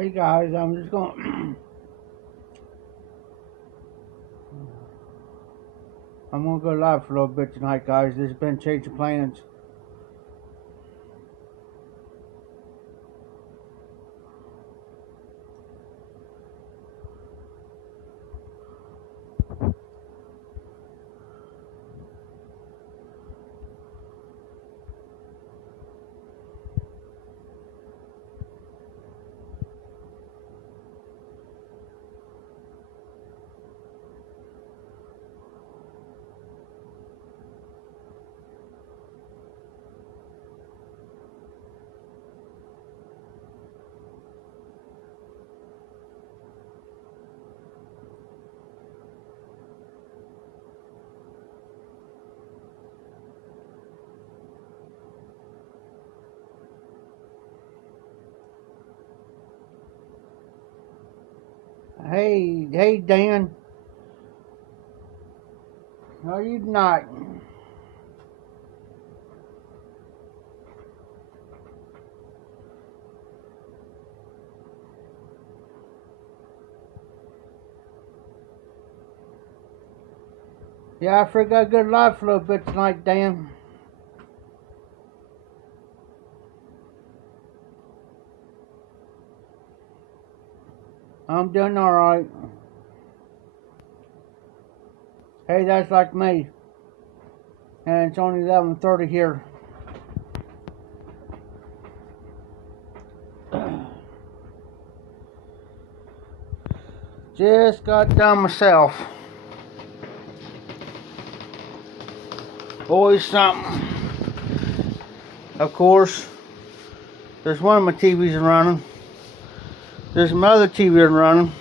Hey guys, I'm just going. I'm gonna go live for a little bit tonight, guys. There's been change of plans. Hey, Dan. How are you tonight? Yeah, I forgot to go live for a little bit tonight, Dan. I'm doing all right. Hey, that's like me. And it's only 11:30 here. Just got done myself. Always something. Of course, there's one of my TVs running. There's my other TV running.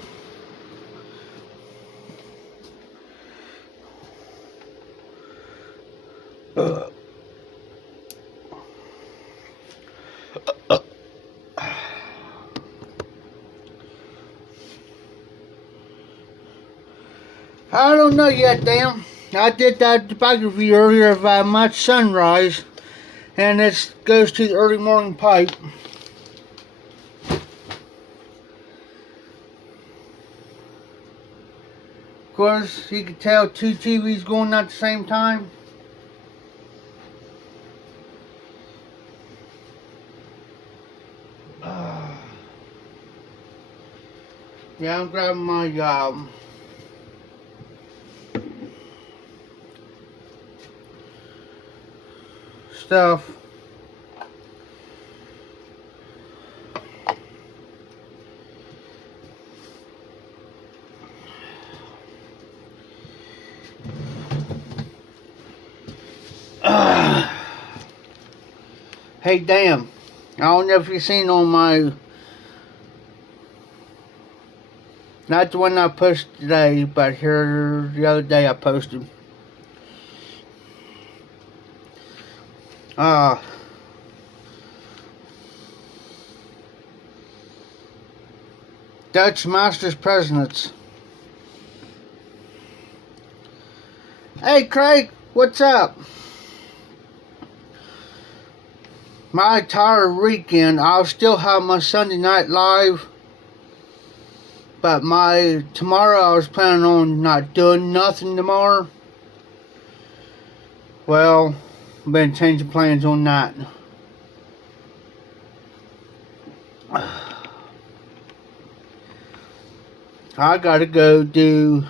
I don't know yet, damn. I did that bike review earlier of my sunrise, and it goes to the early morning pipe. Of course, you can tell two TVs going at the same time. Yeah, I'm grabbing my stuff. Hey, damn. I don't know if you've seen on my... Not the one I posted today, but here the other day I posted. Dutch Masters Presidents. Hey, Craig, what's up? My entire weekend, I'll still have my Sunday night live. But tomorrow I was planning on not doing nothing tomorrow. Well, I've been changing plans on that. I gotta go do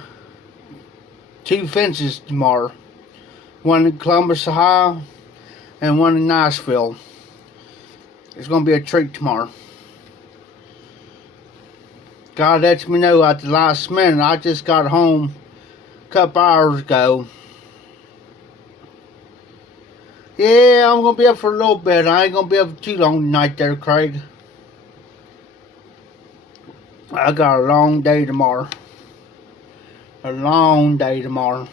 2 fences tomorrow. One in Columbus, Ohio, and one in Nashville. It's gonna be a treat tomorrow. God lets me know at the last minute. I just got home a couple hours ago. Yeah, I'm gonna be up for a little bit. I ain't gonna be up for too long tonight there, Craig. I got a long day tomorrow. A long day tomorrow.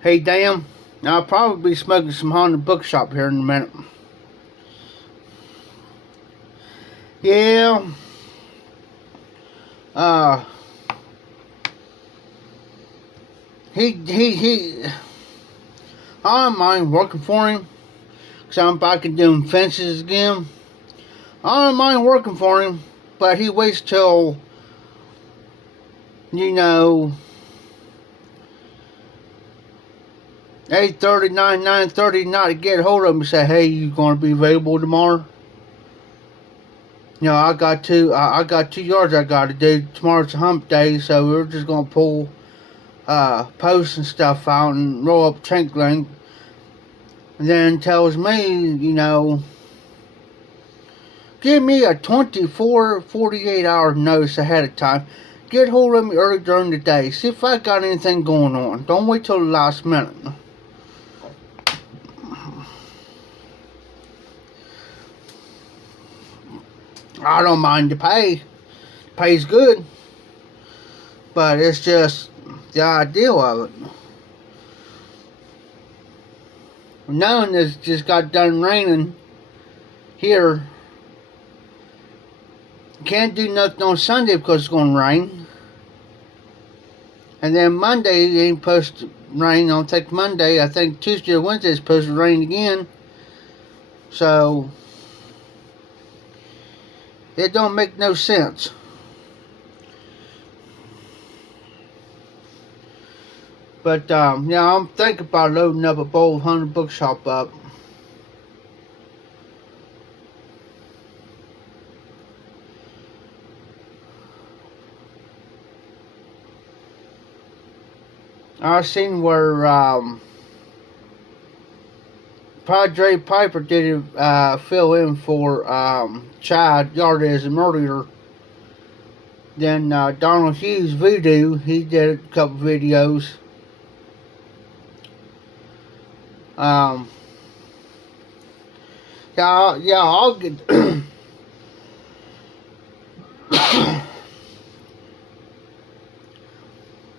Hey, damn. I'll probably be smoking some Honda Bookshop here in a minute. Yeah. I don't mind working for him, because I'm back and doing fences again. I don't mind working for him, but he waits till, you know, 8:30, 9:30 at night to get a hold of him and say, hey, you going to be available tomorrow? You know, I got 2 yards I got to do. Tomorrow's a hump day, so we're just going to pull posts and stuff out and roll up chain link. And then tells me, you know, give me a 24, 48 hour notice ahead of time. Get hold of me early during the day. See if I got anything going on. Don't wait till the last minute. I don't mind the pay. Pay's good. But it's just the idea of it. Knowing it's just got done raining here. Can't do nothing on Sunday because it's going to rain. And then Monday it ain't supposed to rain. I don't think Monday. I think Tuesday or Wednesday is supposed to rain again. So it don't make no sense. But yeah, I'm thinking about loading up a Bold Hunter bookshop up. I seen where Padre Piper did fill in for Chad Yardez earlier. Then Donald Hughes Voodoo, he did a couple videos. Yeah, I'll get.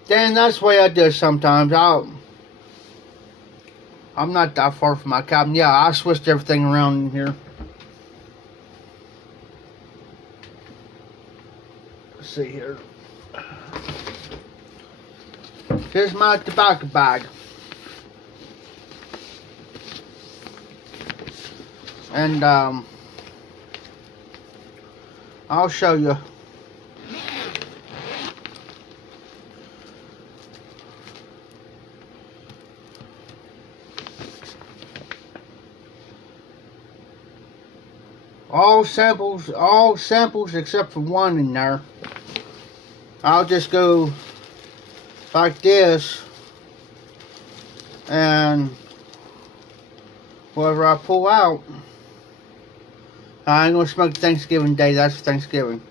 Then that's the way I do it sometimes. I'm not that far from my cabin. Yeah, I switched everything around in here. Let's see here. Here's my tobacco bag. And I'll show you. All samples except for one in there. I'll just go like this, and whatever I pull out, I ain't gonna smoke Thanksgiving Day, that's Thanksgiving.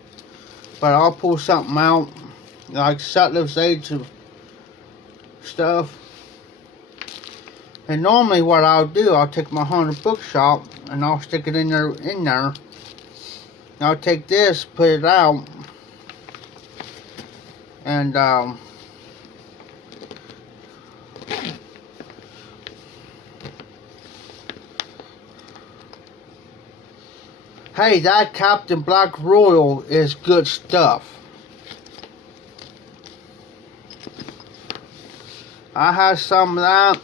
But I'll pull something out, like Sutliff's Age of stuff. And normally what I'll do, I'll take my Hunter bookshop and I'll stick it in there. And I'll take this, put it out, and hey, that Captain Black Royal is good stuff. I had some of that,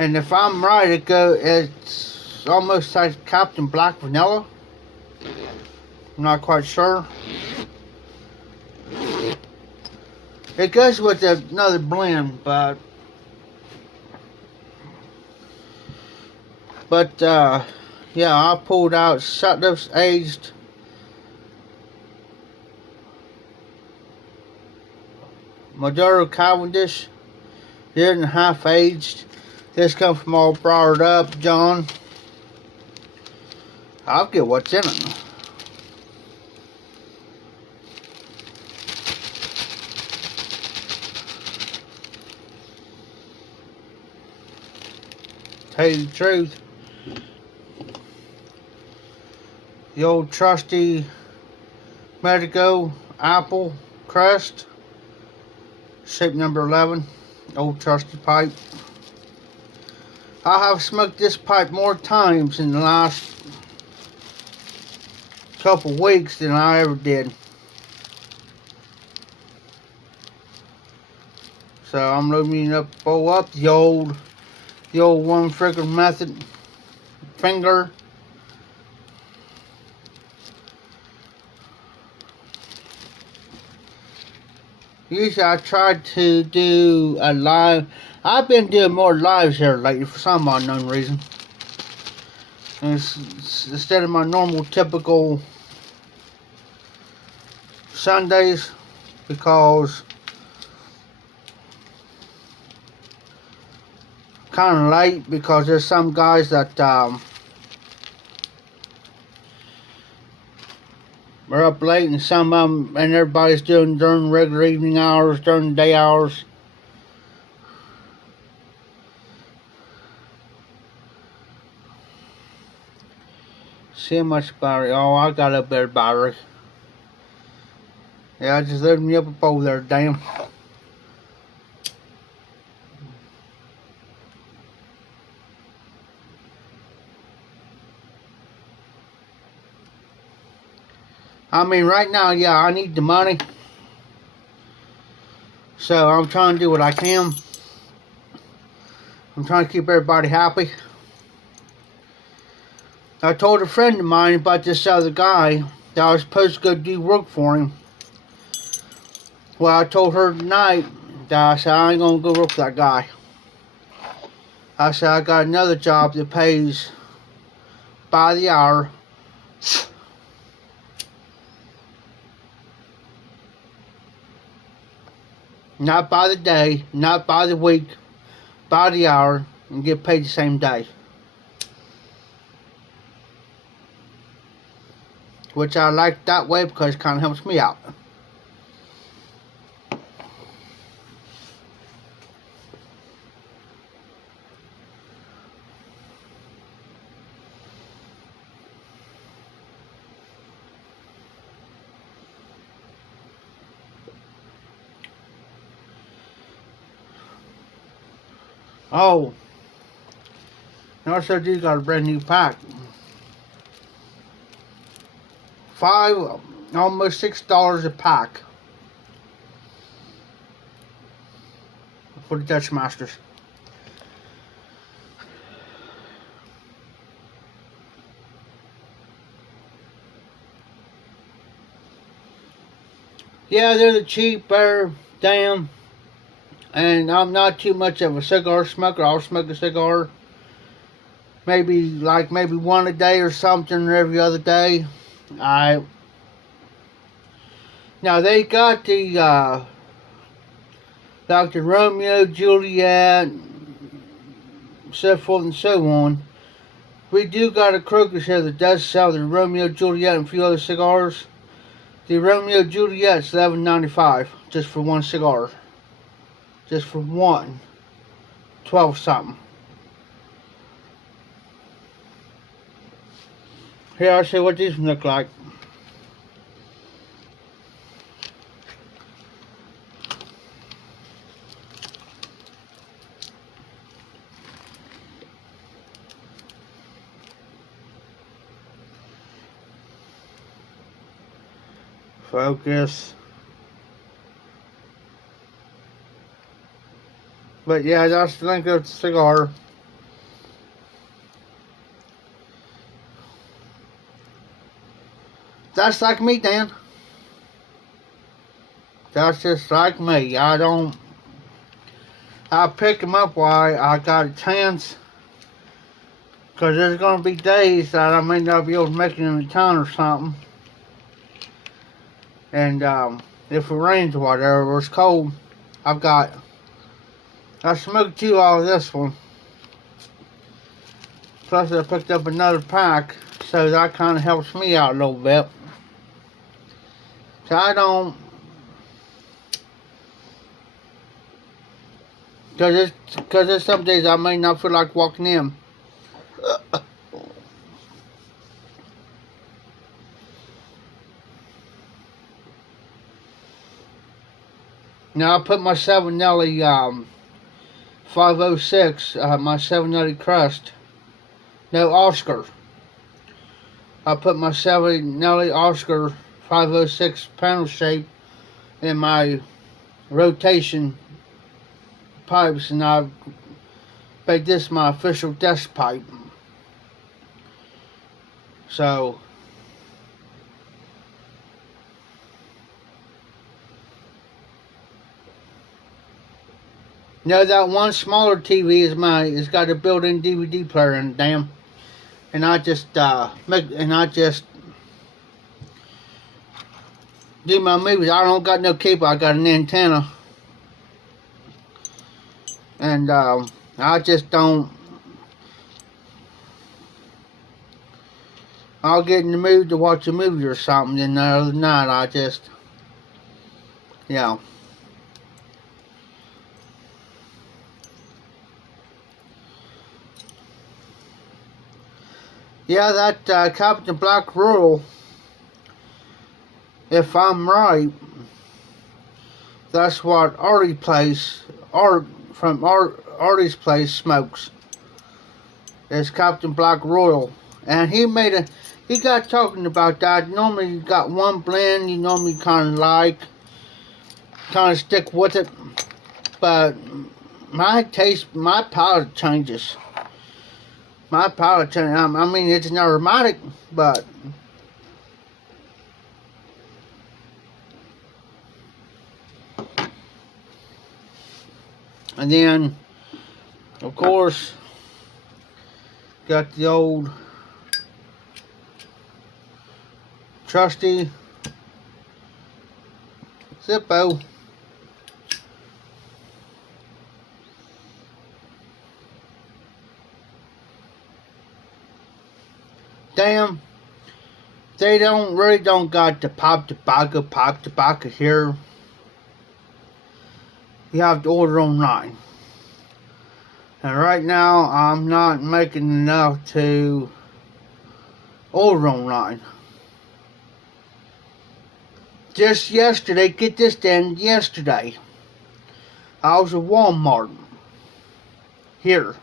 and if I'm right, it's almost like Captain Black Vanilla. I'm not quite sure. It goes with another blend, but yeah, I pulled out Sutliff's Aged Maduro Cavendish, 1.5 years aged. This comes from all brought up, John. I'll get what's in it. Tell you the truth, the old trusty Medico Apple Crest, shape number 11, old trusty pipe. I have smoked this pipe more times in the last couple weeks than I ever did. So I'm loading up the old one finger method finger. Usually I try to do a live. I've been doing more lives here lately for some unknown reason. Instead of my normal typical Sundays, because kind of late, because there's some guys that are up late, and some of them, and everybody's doing during regular evening hours, during the day hours. See how much battery. Oh, I got a better battery. Yeah, I just loaded me up over there, damn. I mean, right now, yeah, I need the money. So I'm trying to do what I can. I'm trying to keep everybody happy. I told a friend of mine about this other guy that I was supposed to go do work for him. Well, I told her tonight that I said I ain't gonna go work for that guy. I said I got another job that pays by the hour. Not by the day, not by the week, by the hour, and get paid the same day. Which I like that way because it kind of helps me out. Oh, and also do got a brand new pack. Almost $6 a pack for the Dutch Masters. Yeah, they're the cheaper, damn. And I'm not too much of a cigar smoker. I'll smoke a cigar maybe one a day or something, or every other day. Now they got the Dr. Romeo, Juliet, so forth and so on. We do got a Crocus here that does sell the Romeo, Juliet, and a few other cigars. The Romeo Juliet's $11.95 just for one cigar. Just for one. 12 something. Here, I'll show you what these look like. Focus. But yeah, that's the length of the cigar. That's like me, Dan. That's just like me. I pick them up while I got a chance. Because there's going to be days that I may not be able to make it in the town or something. And if it rains or whatever, or it's cold, I smoked you all of this one. Plus I picked up another pack, so that kind of helps me out a little bit. So I don't, because there's some days I may not feel like walking in. Now I put my Savinelli 506, my Savinelli crust. No, Oscar. I put my Savinelli Oscar 506 panel shape in my rotation pipes, and I made this my official desk pipe. So No, that one smaller TV is mine. It's got a built-in DVD player in it, damn. And I just do my movies. I don't got no cable. I got an antenna, and I just don't. I'll get in the mood to watch a movie or something, and the other night I just, you know. Yeah, that Captain Black Royal, if I'm right, that's what Artie's place smokes. It's Captain Black Royal. And he got talking about that. Normally you got one blend you normally kind of stick with it. But my palate changes. My palate changes. I mean, it's not aromatic, but and then, of course, got the old trusty Zippo. Damn, they really don't got the pipe tobacco here. You have to order online. And right now, I'm not making enough to order online. Just yesterday, get this done, yesterday, I was at Walmart here.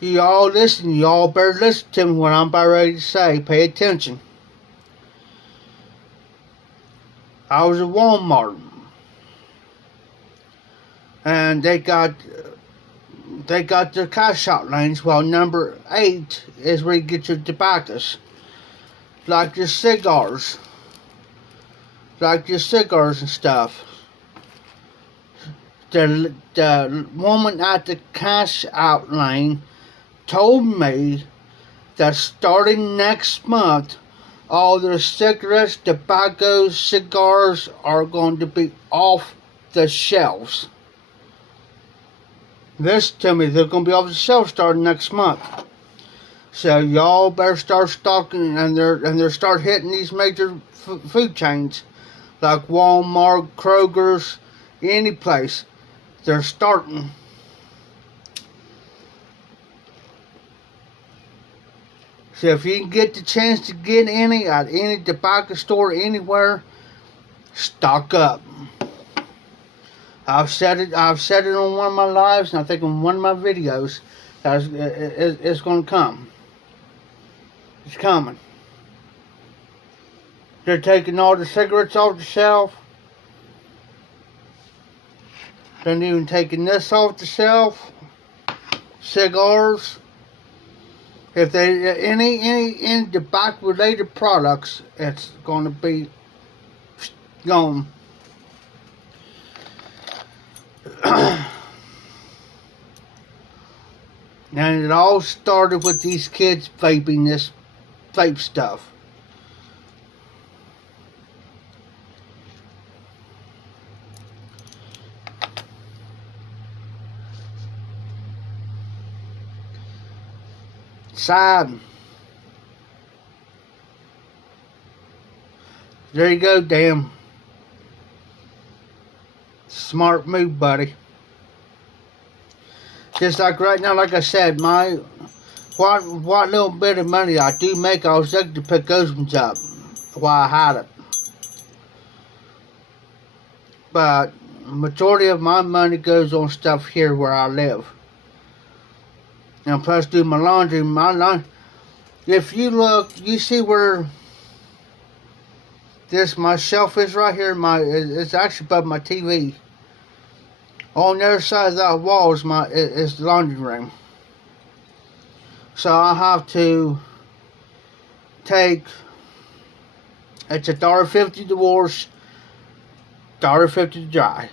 Y'all listen, y'all better listen to me what I'm about ready to say. Pay attention. I was at Walmart, and they got their cash out lanes. Well, number 8 is where you get your tobaccos, like your cigars and stuff. The woman at the cash out lane told me that starting next month, all their cigarettes, tobacco, cigars are going to be off the shelves. This to me, they're going to be off the shelves starting next month. So y'all better start stocking, and they're start hitting these major food chains like Walmart, Kroger's, any place. They're starting. So if you can get the chance to get any at any tobacco store anywhere, stock up. I've said it on one of my lives, and I think on one of my videos, that it's going to come. It's coming. They're taking all the cigarettes off the shelf. They're even taking this off the shelf. Cigars. If they any tobacco related products, it's going to be gone. And it all started with these kids vaping this vape stuff. Sad. There you go, damn. Smart move, buddy. Just like right now, like I said, what little bit of money I do make, I was able to pick those ones up while I had it. But majority of my money goes on stuff here where I live. And plus do my laundry. If you look, you see where my shelf is right here. It's actually above my TV. On the other side of that wall is the laundry room. So I have to take. It's $1.50 to wash, $1.50 to dry.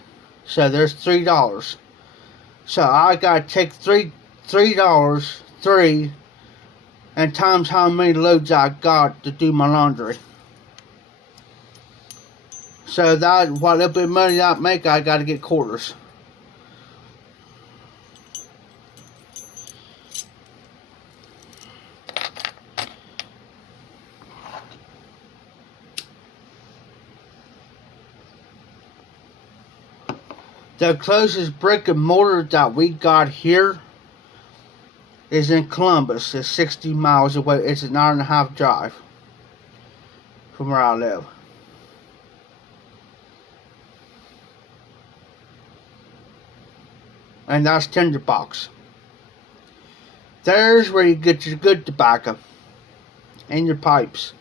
So there's $3. So I gotta take $3, and times how many loads I got to do my laundry. So that what little bit of money I make, I gotta get quarters. The closest brick and mortar that we got here is in Columbus. It's 60 miles away. It's an hour and a half drive from where I live. And that's Tinderbox. There's where you get your good tobacco and your pipes.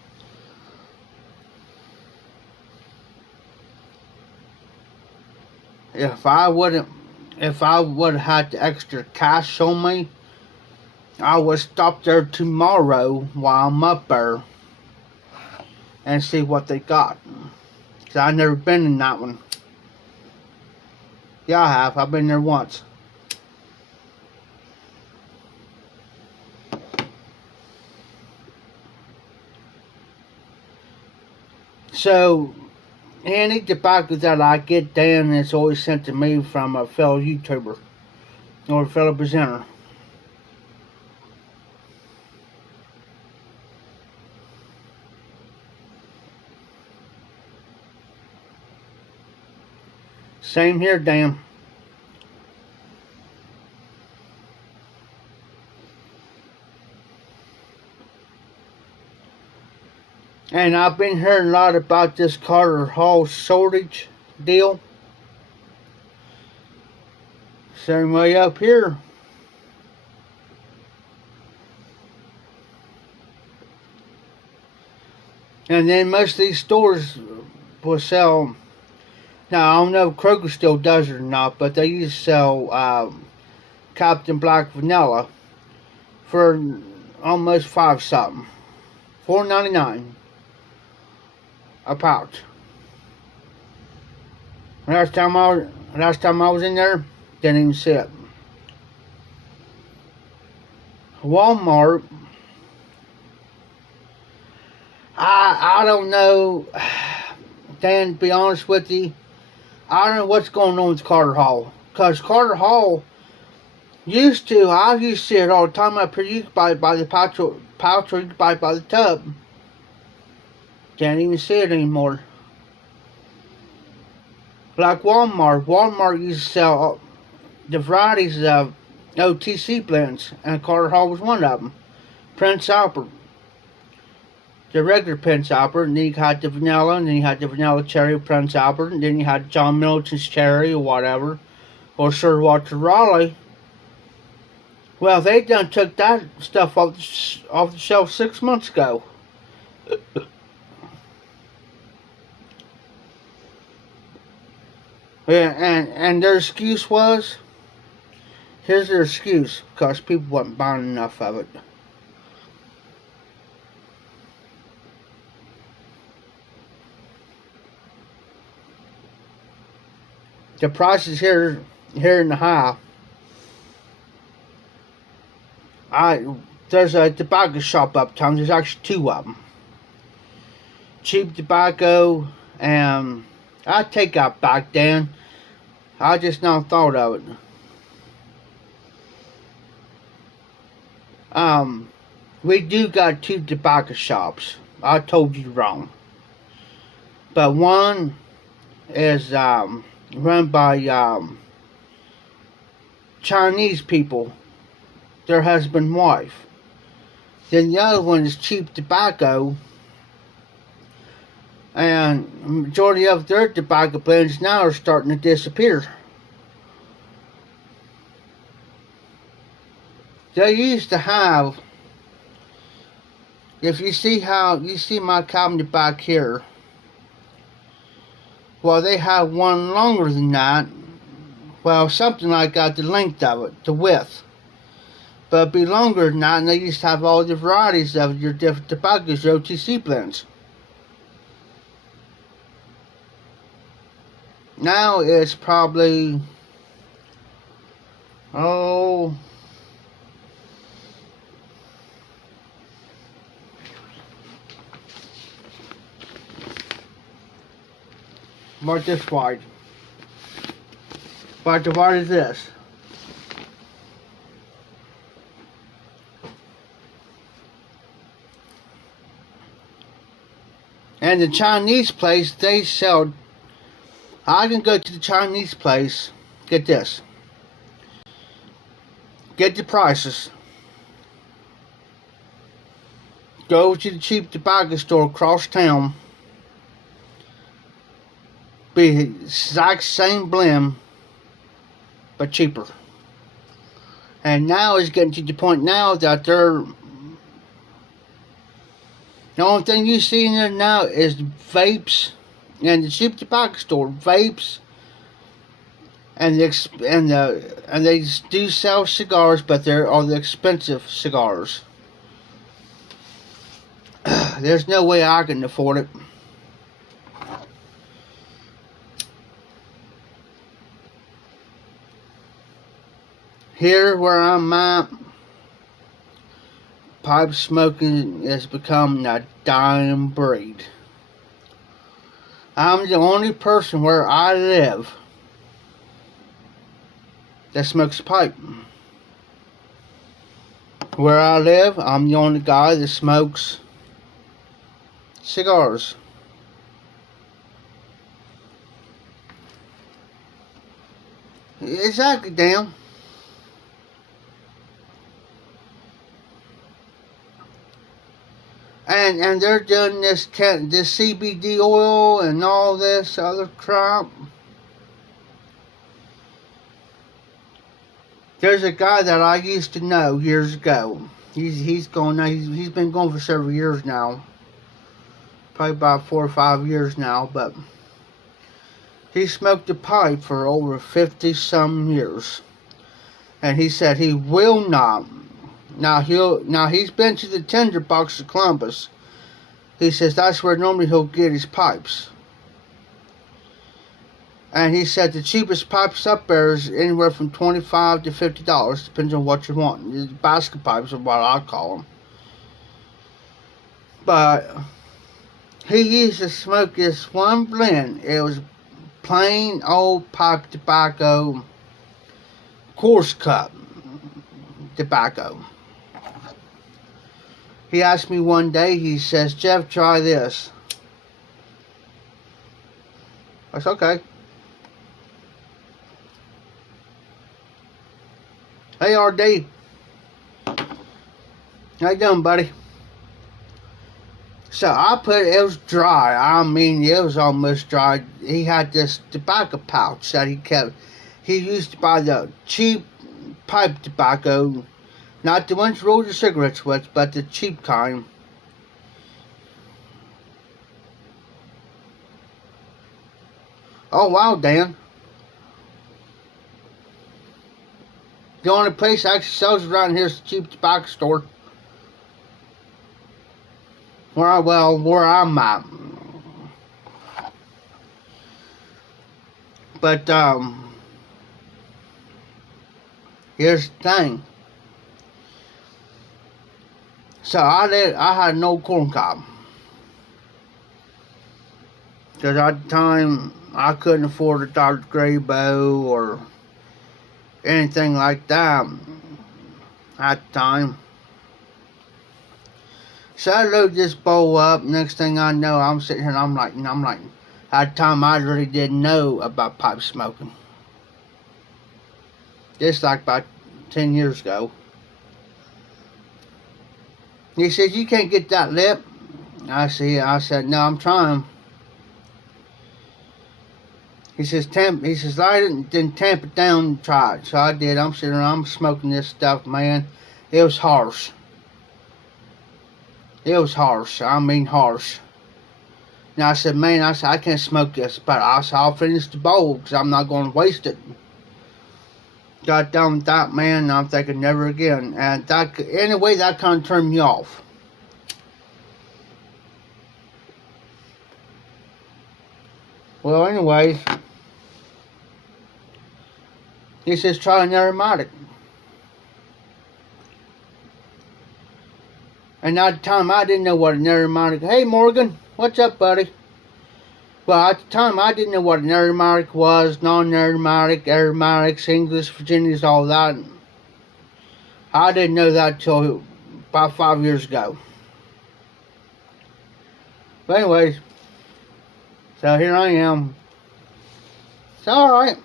If I would have had the extra cash on me, I would stop there tomorrow while I'm up there and see what they got. Cause I've never been in that one. Yeah, I have. I've been there once. So, any tobacco that I get down is always sent to me from a fellow YouTuber or a fellow presenter. Same here, Dan. And I've been hearing a lot about this Carter Hall shortage deal. Same way up here. And then most of these stores will sell. Now, I don't know if Kroger still does it or not, but they used to sell Captain Black Vanilla for almost $5 something. $4.99 a pouch. Last time I was in there, didn't even see it. Walmart, I don't know, Dan, to be honest with you, I don't know what's going on with Carter Hall. Because Carter Hall I used to see it all the time up here. You could buy it by the pouch or you could buy it by the tub. Can't even see it anymore. Like Walmart. Walmart used to sell the varieties of OTC blends, and Carter Hall was one of them. Prince Albert. The regular Prince Albert, and then you had the vanilla, and then you had the vanilla cherry Prince Albert, and then you had John Middleton's cherry or whatever, or Sir Walter Raleigh. Well, they done took that stuff off the shelf 6 months ago. Yeah, and their excuse was, here's their excuse, because people wasn't buying enough of it. The prices here in the high. There's a tobacco shop uptown. There's actually two of them. Cheap tobacco, and I take that back, Dan. I just now thought of it. We do got two tobacco shops. I told you wrong. But one is run by Chinese people, their husband and wife. Then the other one is cheap tobacco, and the majority of their tobacco blends now are starting to disappear. They used to have, if you see my cabinet back here, well, they have one longer than that. Well, something like that, the length of it, the width. But it'd be longer than that, and they used to have all the varieties of your different tobaccos, your OTC blends. Now it's probably, oh, about this wide. About the wide as this. And the Chinese place, they sell, I can go to the Chinese place, get this, get the prices, go to the cheap tobacco store across town, be the exact same blend, but cheaper. And now it's getting to the point now that they're, the only thing you see in there now is vapes, and the cheap tobacco store vapes, and they do sell cigars, but they're all the expensive cigars. There's no way I can afford it. Here where I'm at, pipe smoking has become a dying breed. I'm the only person where I live that smokes a pipe. Where I live, I'm the only guy that smokes cigars. Exactly, damn. And they're doing this CBD oil and all this other crap. There's a guy that I used to know years ago. He's been going for several years now. Probably about 4 or 5 years now, but he smoked a pipe for over 50-some years. And he said he will not. Now he's been to the Tinderbox of Columbus. He says that's where normally he'll get his pipes. And he said the cheapest pipes up there is anywhere from $25 to $50, depends on what you want. The basket pipes are what I call them. But he used to smoke this one blend. It was plain old pipe tobacco, coarse cut tobacco. He asked me one day, he says, "Jeff, try this." I said, okay. Hey, RD. How you doing, buddy? So I put it was dry. I mean, it was almost dry. He had this tobacco pouch that he kept. He used to buy the cheap pipe tobacco, not the ones rolled your cigarettes with, but the cheap kind. Oh wow, Dan. The only place that actually sells around here is the cheap tobacco store. Where I'm at. But here's the thing. So I had no corn cob. Because at the time I couldn't afford a Dr. Graybo or anything like that at the time. So I load this bowl up. Next thing I know, I'm sitting here and I'm like, at the time I really didn't know about pipe smoking. Just like about 10 years ago. He says, "You can't get that lip." I said, "No, I'm trying." He says, "I didn't tamp it down and try it." So I did. I'm sitting around, I'm smoking this stuff, man. It was harsh. It was harsh. I mean harsh. Now I said, "Man," I can't smoke this, but I'll finish the bowl because I'm not going to waste it. Got done with that, man, and I'm thinking never again. And that, anyway, that kind of turned me off. Well, anyways, He says, try an aromatic. And at the time, I didn't know what an aromatic. Hey, Morgan, what's up, buddy? Well, at the time, I didn't know what an aromatic was, non-aromatic, aromatics, English, Virginias, all that. I didn't know that till about 5 years ago. But anyways, so here I am. It's alright.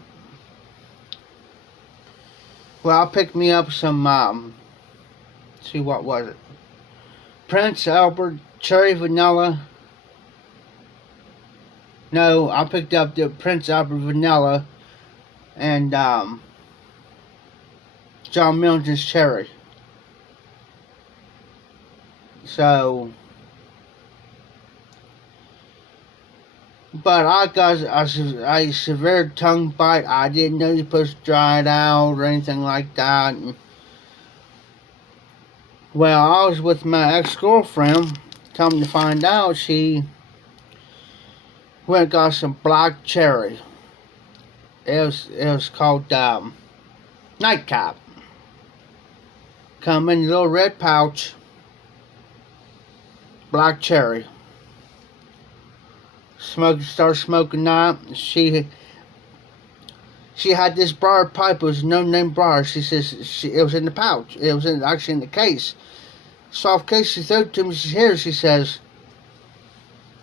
Well, I picked me up some, let's see, what was it? Prince Albert Cherry Vanilla. No, I picked up the Prince Albert Vanilla and John Milton's Cherry. So, but I got a severe tongue bite. I didn't know you're supposed to dry it out or anything like that. And, well, I was with my ex-girlfriend. Come to find out, she went and got some black cherry. It was called Nightcap. Come in a little red pouch. Black cherry. Started smoking that. She had this briar pipe. It was a no-name briar. She says it was in the pouch. It was actually in the case. Soft case. She threw it to me. She's here. She says,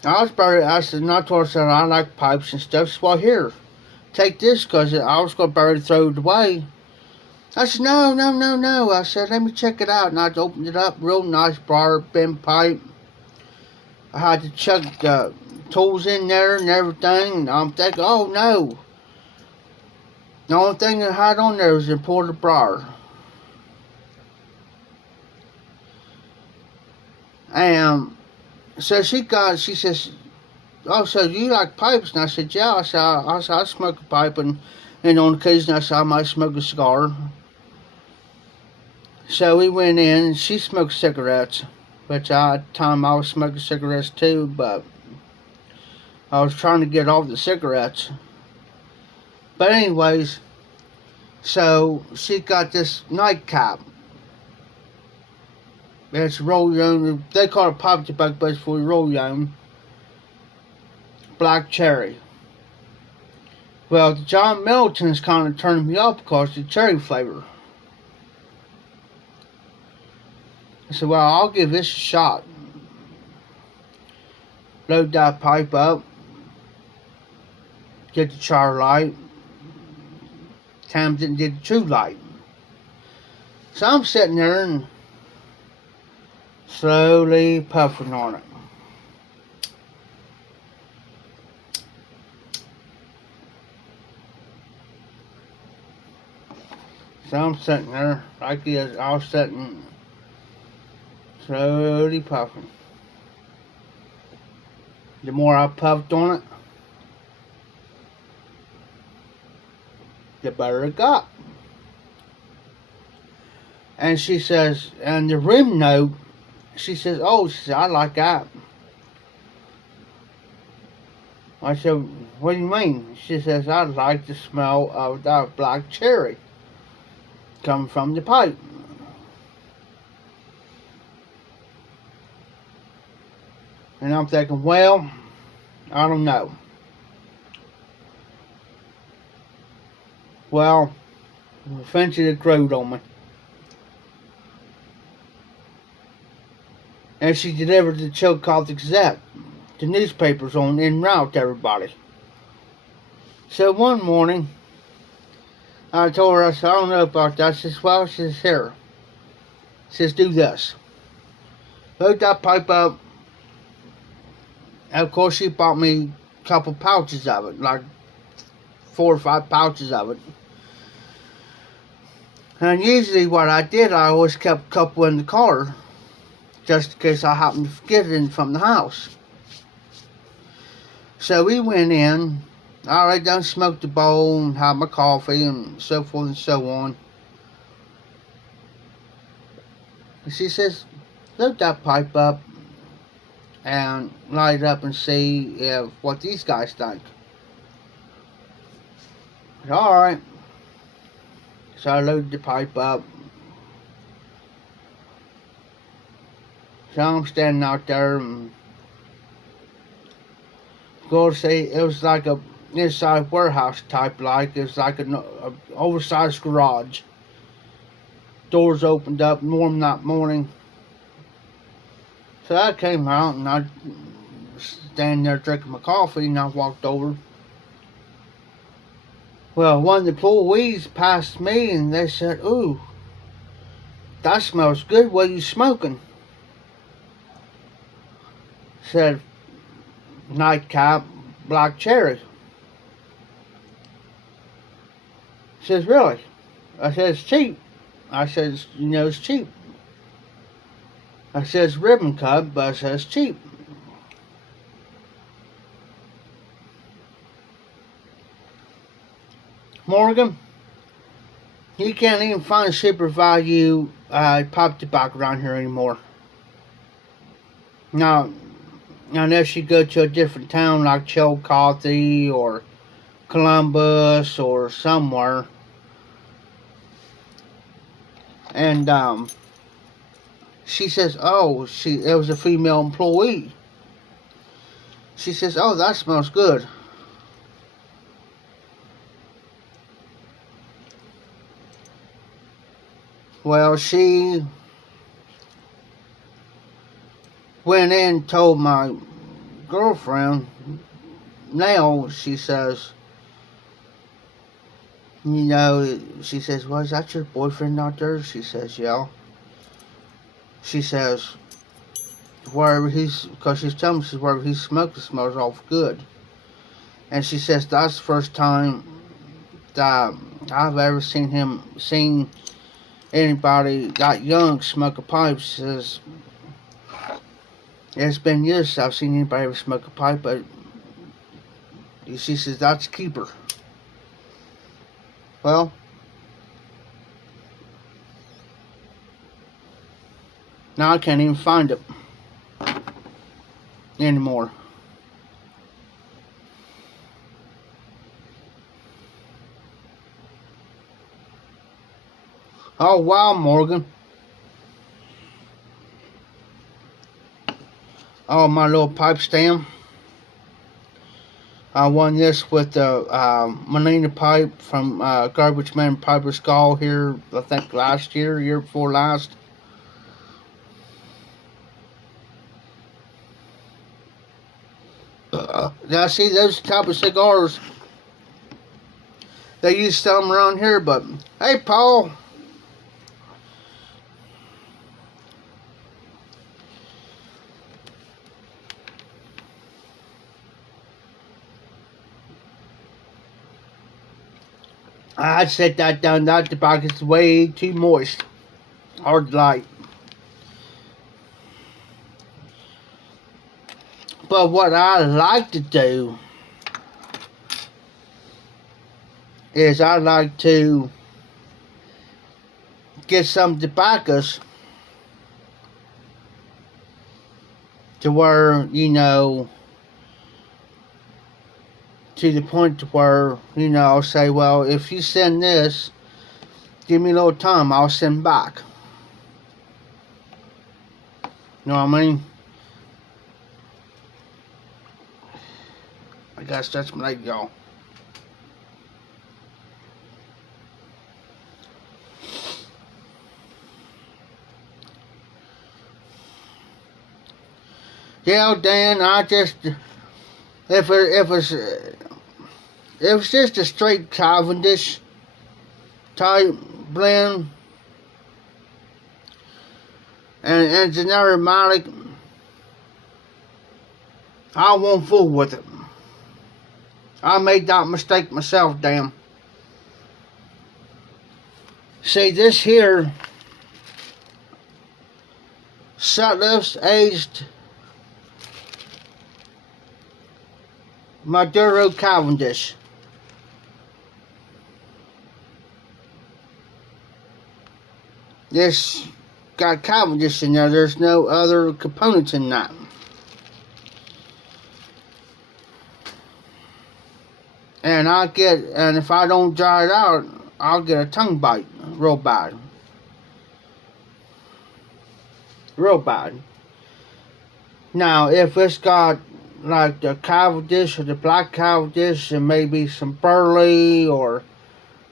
I said, not to her, I said, I like pipes and stuff. She said, well, here, take this, because I was going to bury it, throw it away. I said, no. I said, let me check it out. And I opened it up. Real nice briar bend pipe. I had to chuck the tools in there and everything. And I'm thinking, oh, no. The only thing I had on there was imported briar. And so she says, oh, so you like pipes? And I said, yeah. I said, I smoke a pipe, and on occasion I said I might smoke a cigar. So we went in, and she smoked cigarettes, which at the time I was smoking cigarettes too, but I was trying to get off the cigarettes. But anyways, so she got this nightcap. It's roll your own. They call it pipe tobacco, but it's for roll your own. Black cherry. Well, the John Milton's kind of turned me off because of the cherry flavor. I said, well, I'll give this a shot. Load that pipe up. Get the char light. Times it and did the true light. So I'm sitting there and slowly puffing on it. So I'm sitting there like this. I was sitting slowly puffing. The more I puffed on it, the better it got. And she says, and the rim note, she says, oh, she says, I like that. I said, what do you mean? She says, I like the smell of that black cherry coming from the pipe. And I'm thinking, well, I don't know. Well, eventually it growed on me. And she delivered the Chillicothe Gazette, the newspapers on en route to everybody. So one morning, I told her, I said, I don't know about that. She says, well, she says, here. She says, do this. Load that pipe up. And of course, she bought me a couple pouches of it, like 4 or 5 pouches of it. And usually what I did, I always kept a couple in the car, just in case I happened to forget it from the house. So we went in, I already done smoked the bowl and had my coffee and so forth and so on. And she says, load that pipe up and light it up and see what these guys think. Alright. So I loaded the pipe up. So I'm standing out there, and go to say it was like a inside warehouse type, like it was like a oversized garage. Doors opened up, warm that morning. So I came out and I was standing there drinking my coffee, and I walked over. Well, one of the employees passed me and they said, "Ooh, that smells good. What are you smoking?" Said, "Nightcap, black cherry." Says, "Really?" I said, "It's cheap." I says, "You know, it's cheap." I says, "Ribbon cut," but I says, "Cheap." Morgan, you can't even find super value pipe tobacco around here anymore. Now, unless you go to a different town like Chillicothe or Columbus or somewhere. And she says, "Oh, it was a female employee." She says, "Oh, that smells good." Well, she went in and told my girlfriend. Now she says, "You know," she says, "Was that your boyfriend out there?" She says, "Yeah." She says, because she's telling me, wherever he's smoking, it smells awful good. And she says, "That's the first time that I've ever seen anybody that young smoke a pipe." She says, "It's been years since I've seen anybody ever smoke a pipe, but," she says, "that's a keeper." Well, now I can't even find it anymore. Oh, wow, Morgan. Oh, my little pipe stand. I won this with the Molina pipe from Garbage Man Piper Skull here, I think last year before last. Now, see, those type of cigars, they used to sell them around here, but hey, Paul. I'd set that down. That tobacco's way too moist. Hard to light. But what I like to do is I like to get some tobaccos to where, you know, to the point to where, you know, I'll say, well, if you send this, give me a little time, I'll send back. You know what I mean? I gotta stretch my leg, y'all. Yeah, Dan, I just, if it's just a straight Cavendish type blend and it's an aromatic, I won't fool with it. I made that mistake myself, damn. See, this here Sutliff's aged Maduro Cavendish. This got Cavendish in there. There's no other components in that. And if I don't dry it out, I'll get a tongue bite real bad. Real bad. Now, if it's got like the Cavendish or the black Cavendish and maybe some Burley or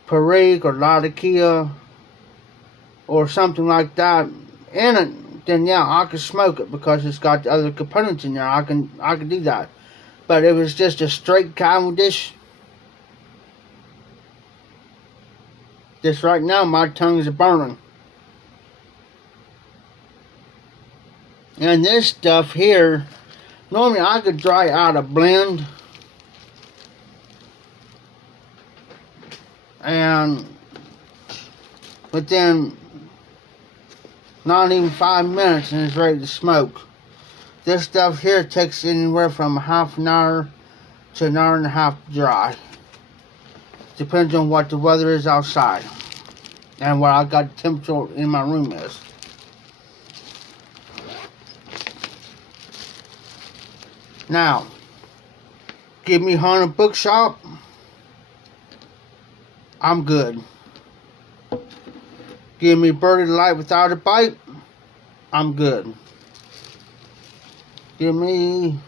Perique or Latakia or something like that in it, then yeah, I can smoke it because it's got the other components in there. I can do that. But if it's just a straight Cavendish, just right now my tongues are burning. And this stuff here, normally I could dry out a blend and within not even 5 minutes and it's ready to smoke. This stuff here takes anywhere from half an hour to an hour and a half to dry. Depends on what the weather is outside and what I got the temperature in my room is. Now, give me Haunted Bookshop, I'm good. Give me Birdie Delight without a bite, I'm good. Give me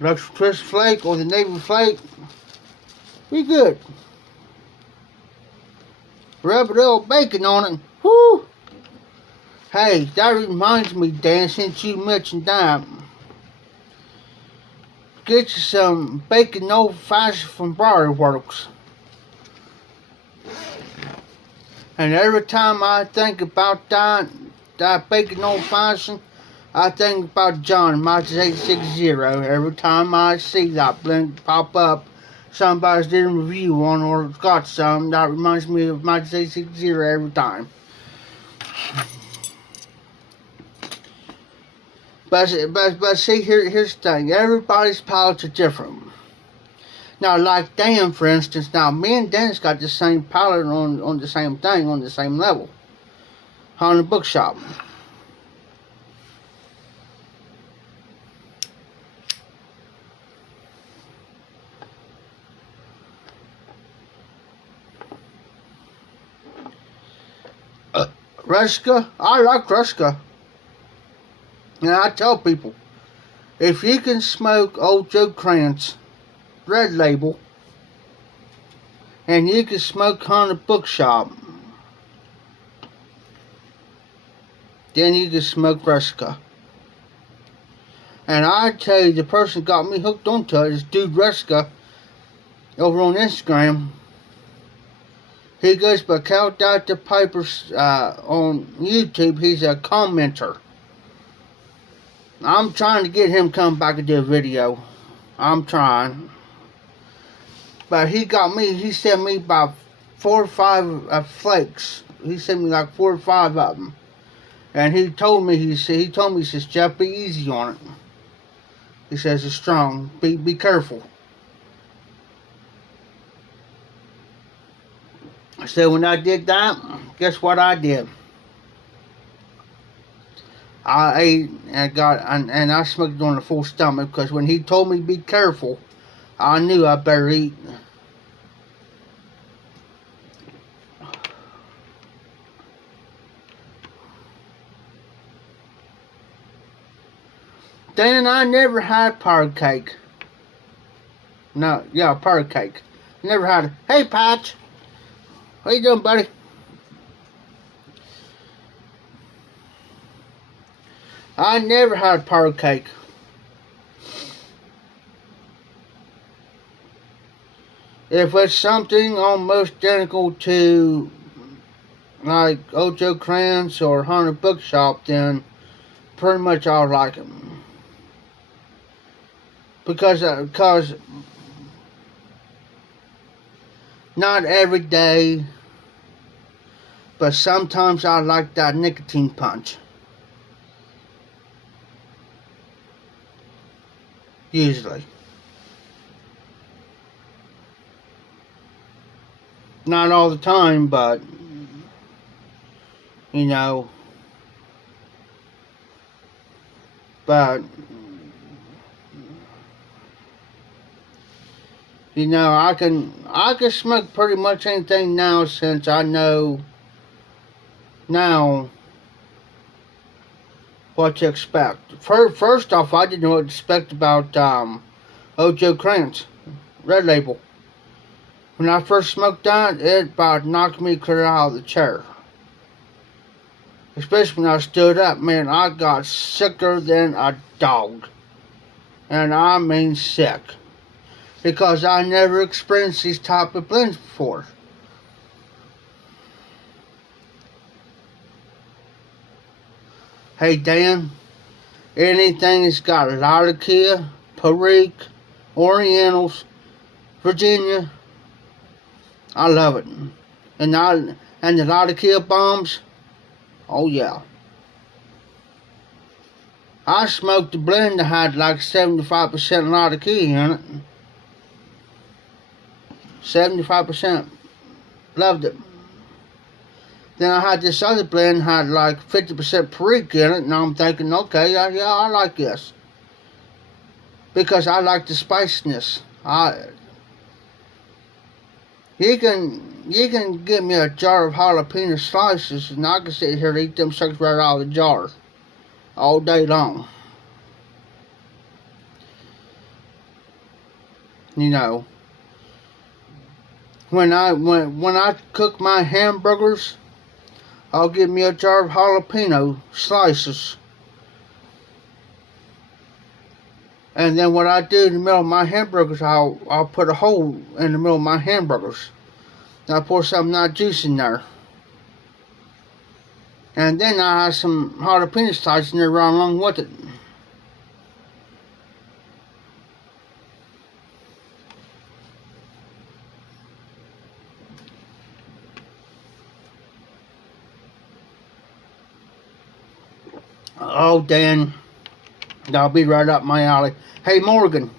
Luxury Twist Flake or the Navy Flake, be good. Rub a little bacon on it, whoo! Hey, that reminds me, Dan, since you mentioned that, get you some bacon old fashioned from Briar Works. And every time I think about that bacon old fashioned, I think about John, Midas 860. Every time I see that blend pop up, somebody's did a review on or got some, that reminds me of Midas 860 every time. But see, here's the thing. Everybody's palates are different. Now, like Dan, for instance, now me and Dan's got the same palate on the same thing, on the same level. Haunted Bookshop. Ruska, I like Ruska. And I tell people, if you can smoke Old Joe Krantz Red Label, and you can smoke Haunted Bookshop, then you can smoke Ruska. And I tell you, the person got me hooked onto it is Dude Ruska over on Instagram. He goes by Cal Dr. Piper on YouTube. He's a commenter. I'm trying to get him to come back and do a video. I'm trying. But he got me, he sent me about 4 or 5 flakes. He sent me like 4 or 5 of them. And he told me, he says, Jeff, be easy on it. He says, it's strong. Be careful. So when I did that, guess what I did? I ate and I smoked it on a full stomach because when he told me be careful, I knew I better eat. Dan and I never had powder cake. No, yeah, powder cake. Never had it. Hey, Patch. How you doing, buddy? I never had powder cake. If it's something almost identical to like Old Joe Krantz or Haunted Bookshop, then pretty much I'll like it. Because not every day, but sometimes I like that nicotine punch. Usually. Not all the time, but, you know, You know, I can smoke pretty much anything now since I know now what to expect. First off, I didn't know what to expect about Ojo Krantz Red Label. When I first smoked that, it about knocked me clear out of the chair. Especially when I stood up, man, I got sicker than a dog. And I mean sick. Because I never experienced these type of blends before. Hey Dan, anything that's got Latakia, Perique, Orientals, Virginia, I love it. And the Latakia bombs, oh yeah. I smoked a blend that had like 75% Latakia in it. 75%. Loved it. Then I had this other blend had like 50% Perique in it, and I'm thinking, okay, yeah, I like this. Because I like the spiciness. You can give me a jar of jalapeno slices, and I can sit here and eat them suckers right out of the jar. All day long. You know. When I cook my hamburgers, I'll give me a jar of jalapeno slices. And then what I do in the middle of my hamburgers, I'll put a hole in the middle of my hamburgers. And I pour some nut juice in there. And then I have some jalapeno slices in there right along with it. Oh, Dan, that'll be right up my alley. Hey, Morgan.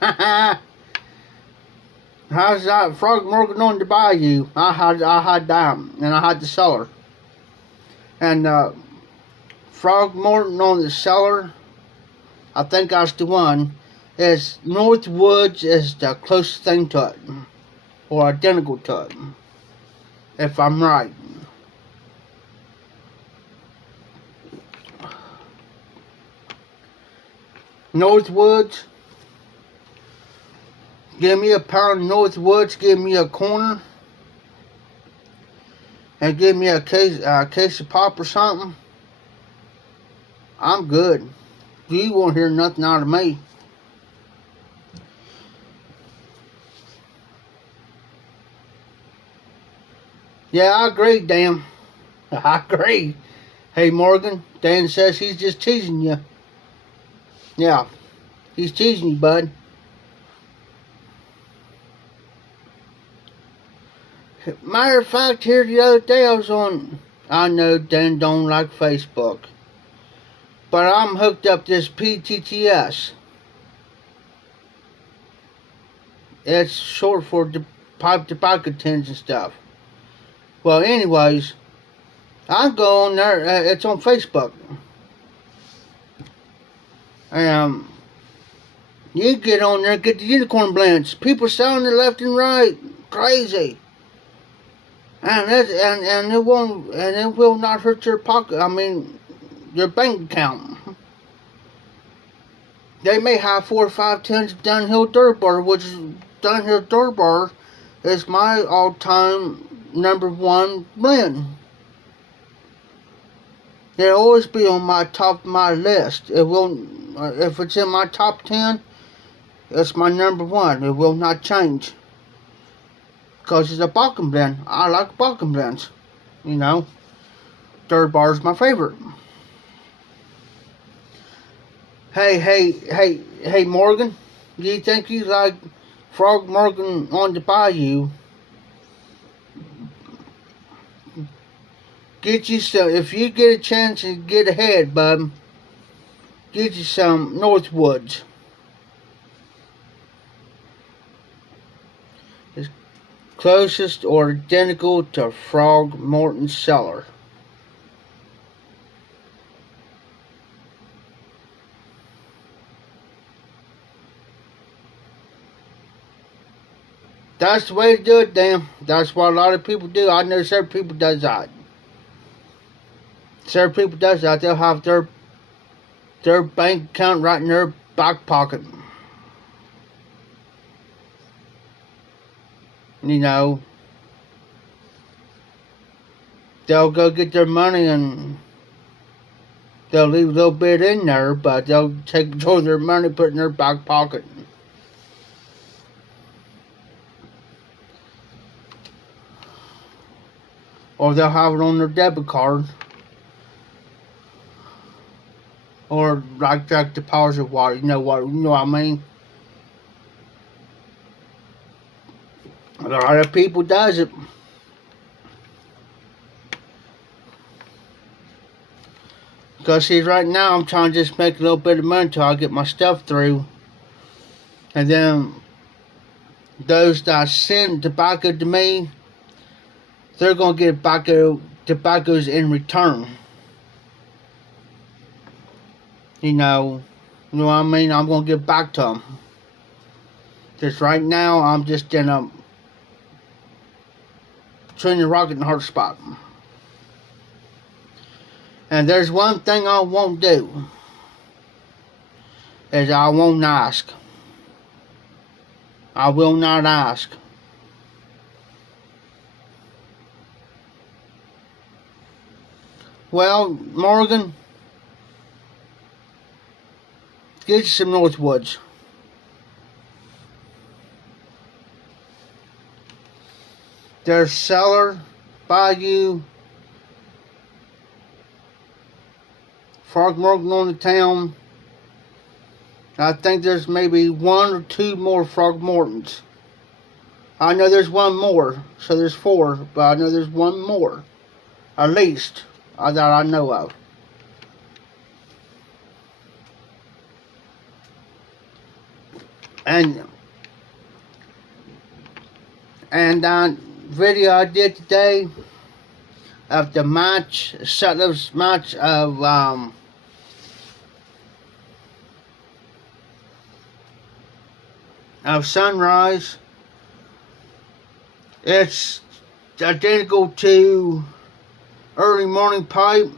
How's that Frog Morgan on the bayou? I had that, and I had the cellar. And Frog Morton on the cellar, I think that's the one, is Northwoods is the closest thing to it. Or identical to it. If I'm right. Northwoods. Give me a pound of Northwoods, give me a corner. And give me a case of pop or something. I'm good. You won't hear nothing out of me. Yeah, I agree, Dan. I agree. Hey, Morgan, Dan says he's just teasing you. Yeah, he's teasing you, bud. Matter of fact, here the other day I know Dan don't like Facebook, but I'm hooked up this PTTS. It's short for the pipe tobacco tins and stuff. Well, anyways, I go on there. It's on Facebook. You get on there, get the unicorn blends. People selling it left and right, crazy. And it will not hurt your pocket. I mean, your bank account. They may have 4 or 5 tins of Dunhill Dirt Bar, which Dunhill Dirt Bar is my all-time #1 blend. It'll always be on my top of my list. It will, if it's in my top 10, it's my #1. It will not change. Because it's a Balkan blend. I like Balkan blends. You know, Dirt Bar is my favorite. Hey, Morgan. Do you think you like Frog Morgan on the bayou? Get you some, if you get a chance to get ahead, bub, get you some Northwoods. It's closest or identical to Frog Morton's cellar. That's the way to do it, damn. That's what a lot of people do. I know certain people does that. Certain people does that. They'll have their bank account right in their back pocket. You know, they'll go get their money and they'll leave a little bit in there, but they'll take control of their money, put it in their back pocket. Or they'll have it on their debit card. Or like direct deposit water, you know what I mean? A lot of people does it. Because see, right now I'm trying to just make a little bit of money until I get my stuff through. And then those that send tobacco to me, they're going to get tobaccos in return. You know what I mean? I'm going to give back to them. Just right now, I'm just in a between the rocket and hard spot. And there's one thing I won't do, is I won't ask. I will not ask. Well, Morgan, get you some Northwoods. There's Cellar, Bayou, Frogmorton on the town. I think there's maybe one or two more Frogmortons. I know there's one more, so there's 4, but I know there's one more, at least, that I know of. And that video I did today of the match, Sutliff's match of Sunrise, it's identical to Early Morning Pipe.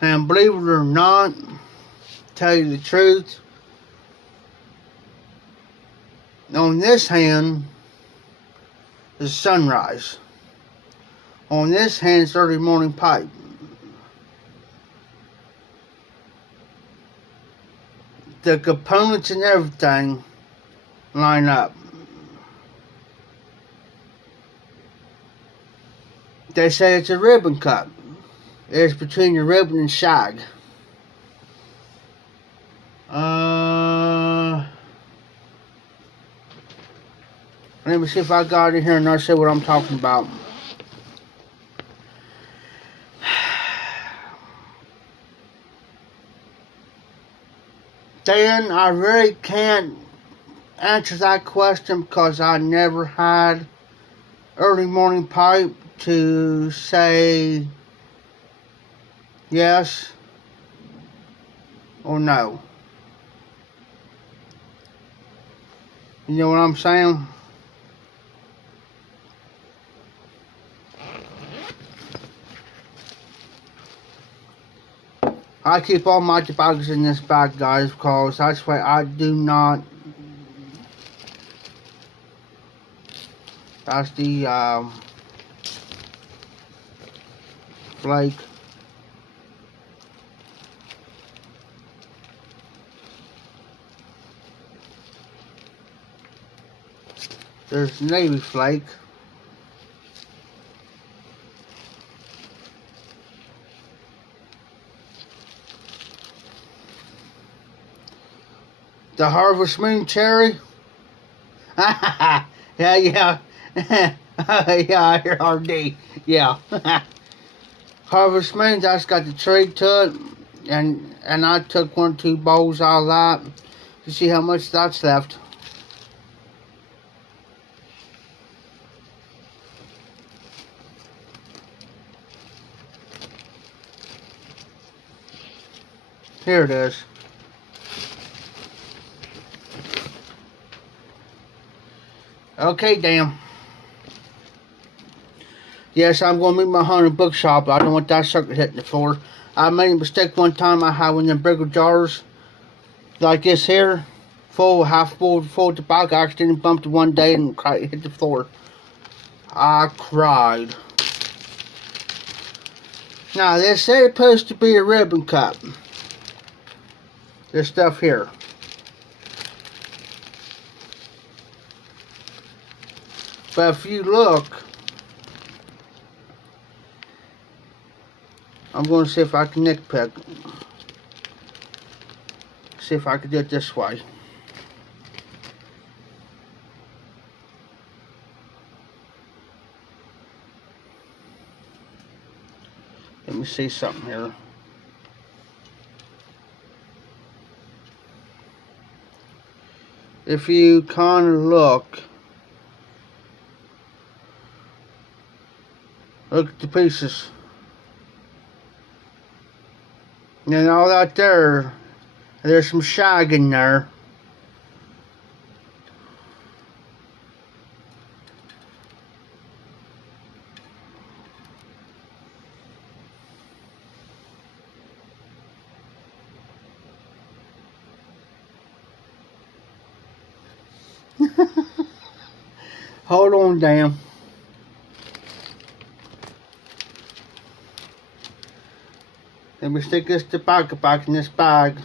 And believe it or not, tell you the truth, on this hand is Sunrise. On this hand is Early Morning Pipe. The components and everything line up. They say it's a ribbon cut. It's between your ribbon and shag. Let me see if I got it here and I'll see what I'm talking about. Dan, I really can't answer that question because I never had Early Morning Pipe to say yes or no. You know what I'm saying? I keep all my tobaccos in this bag, guys, because that's why I do not. That's the flake. There's Navy flake. The Harvest Moon Cherry. yeah. Yeah, I hear RD. Yeah. Harvest Moon, that's got the tree to it. And I took 1 or 2 bowls out of that to see how much that's left. Here it is. Okay, damn. Yes, I'm going to meet my haunted bookshop. I don't want that sucker hitting the floor. I made a mistake one time. I had one of them bigger jars like this here, full, half full of tobacco. I accidentally bumped it one day and hit the floor. I cried. Now, this is supposed to be a ribbon cup. This stuff here. But if you look, I'm going to see if I can nitpick. See if I can do it this way. Let me see something here. If you kind of look at the pieces. And all that there's some shag in there. Hold on, damn. Let me stick this tobacco back in this bag.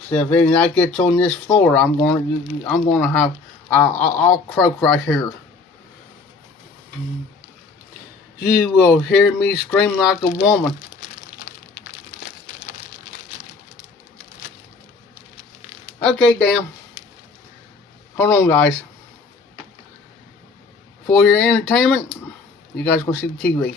So if anything that gets on this floor, I'm gonna have I'll croak right here. You will hear me scream like a woman. Okay, damn. Hold on, guys. For your entertainment, you guys gonna see the TV.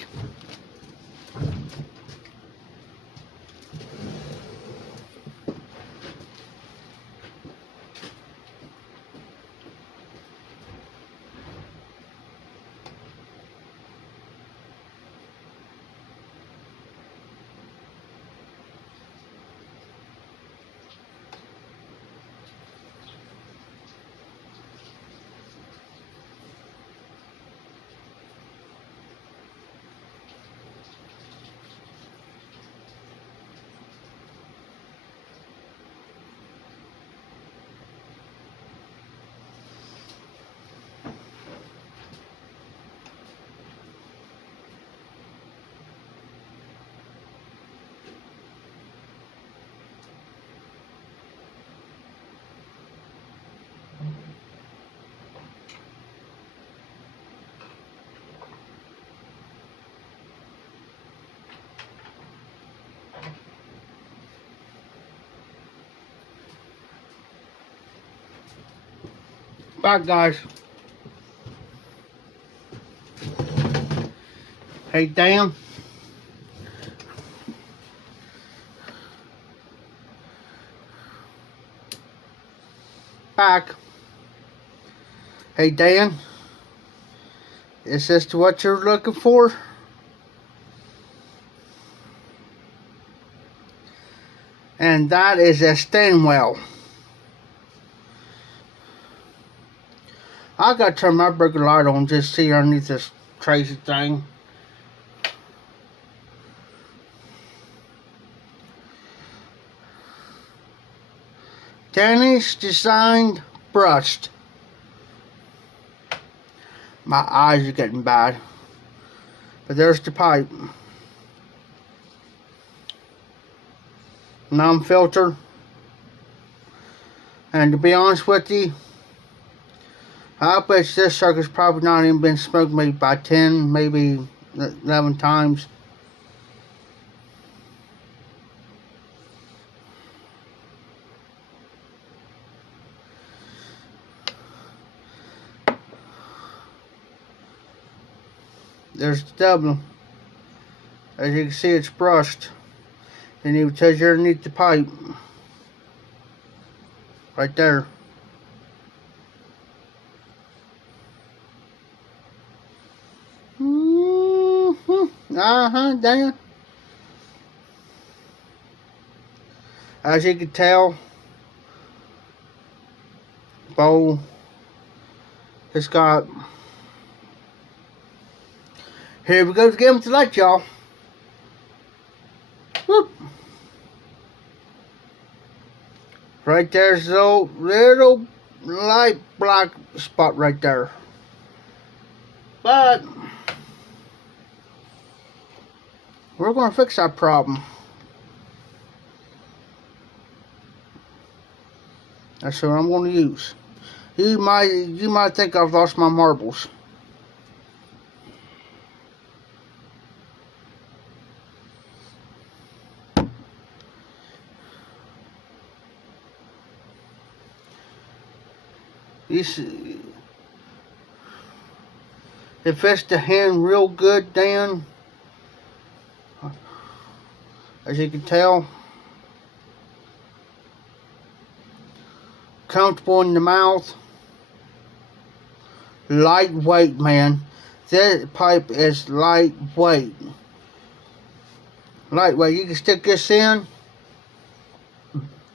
Bye, guys. Hey, damn. Back. Hey, Dan. Is this what you're looking for? And that is a Stanwell. I gotta turn my burger light on just to see underneath this crazy thing. Danish designed brushed. My eyes are getting bad. But there's the pipe. Non-filter. And to be honest with you, I bet this sucker's probably not even been smoked maybe by 10, maybe 11 times. There's the double. As you can see, it's brushed. And it tells you underneath the pipe. Right there. Damn. As you can tell, bowl It's got, here we go again with the light, y'all. Whoop. Right there's a little light black spot right there. But we're going to fix that problem. That's what I'm going to use. You might think I've lost my marbles. It fits the hand real good, Dan. As you can tell. Comfortable in the mouth. Lightweight, man. This pipe is lightweight. Lightweight. You can stick this in.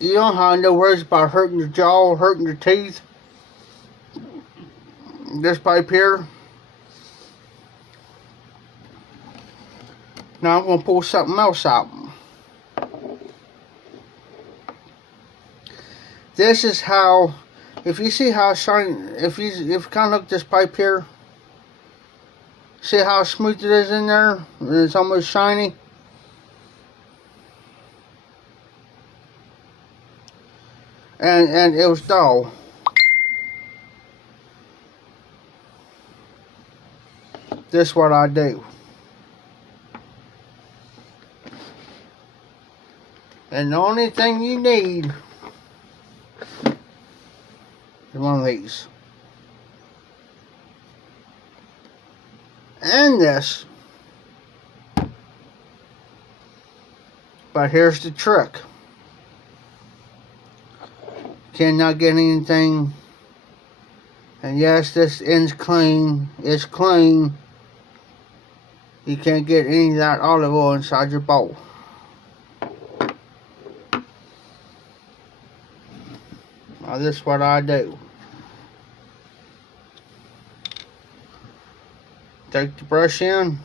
You don't have no worries about hurting your jaw, hurting your teeth. This pipe here. Now I'm going to pull something else out. This is how, if you see how shiny, if you kind of look at this pipe here, see how smooth it is in there? It's almost shiny. And it was dull. This is what I do. And the only thing you need is one of these. And this. But here's the trick. Cannot get anything. And yes, this end's clean. It's clean. You can't get any of that olive oil inside your bowl. Now this is what I do. Take the brush in,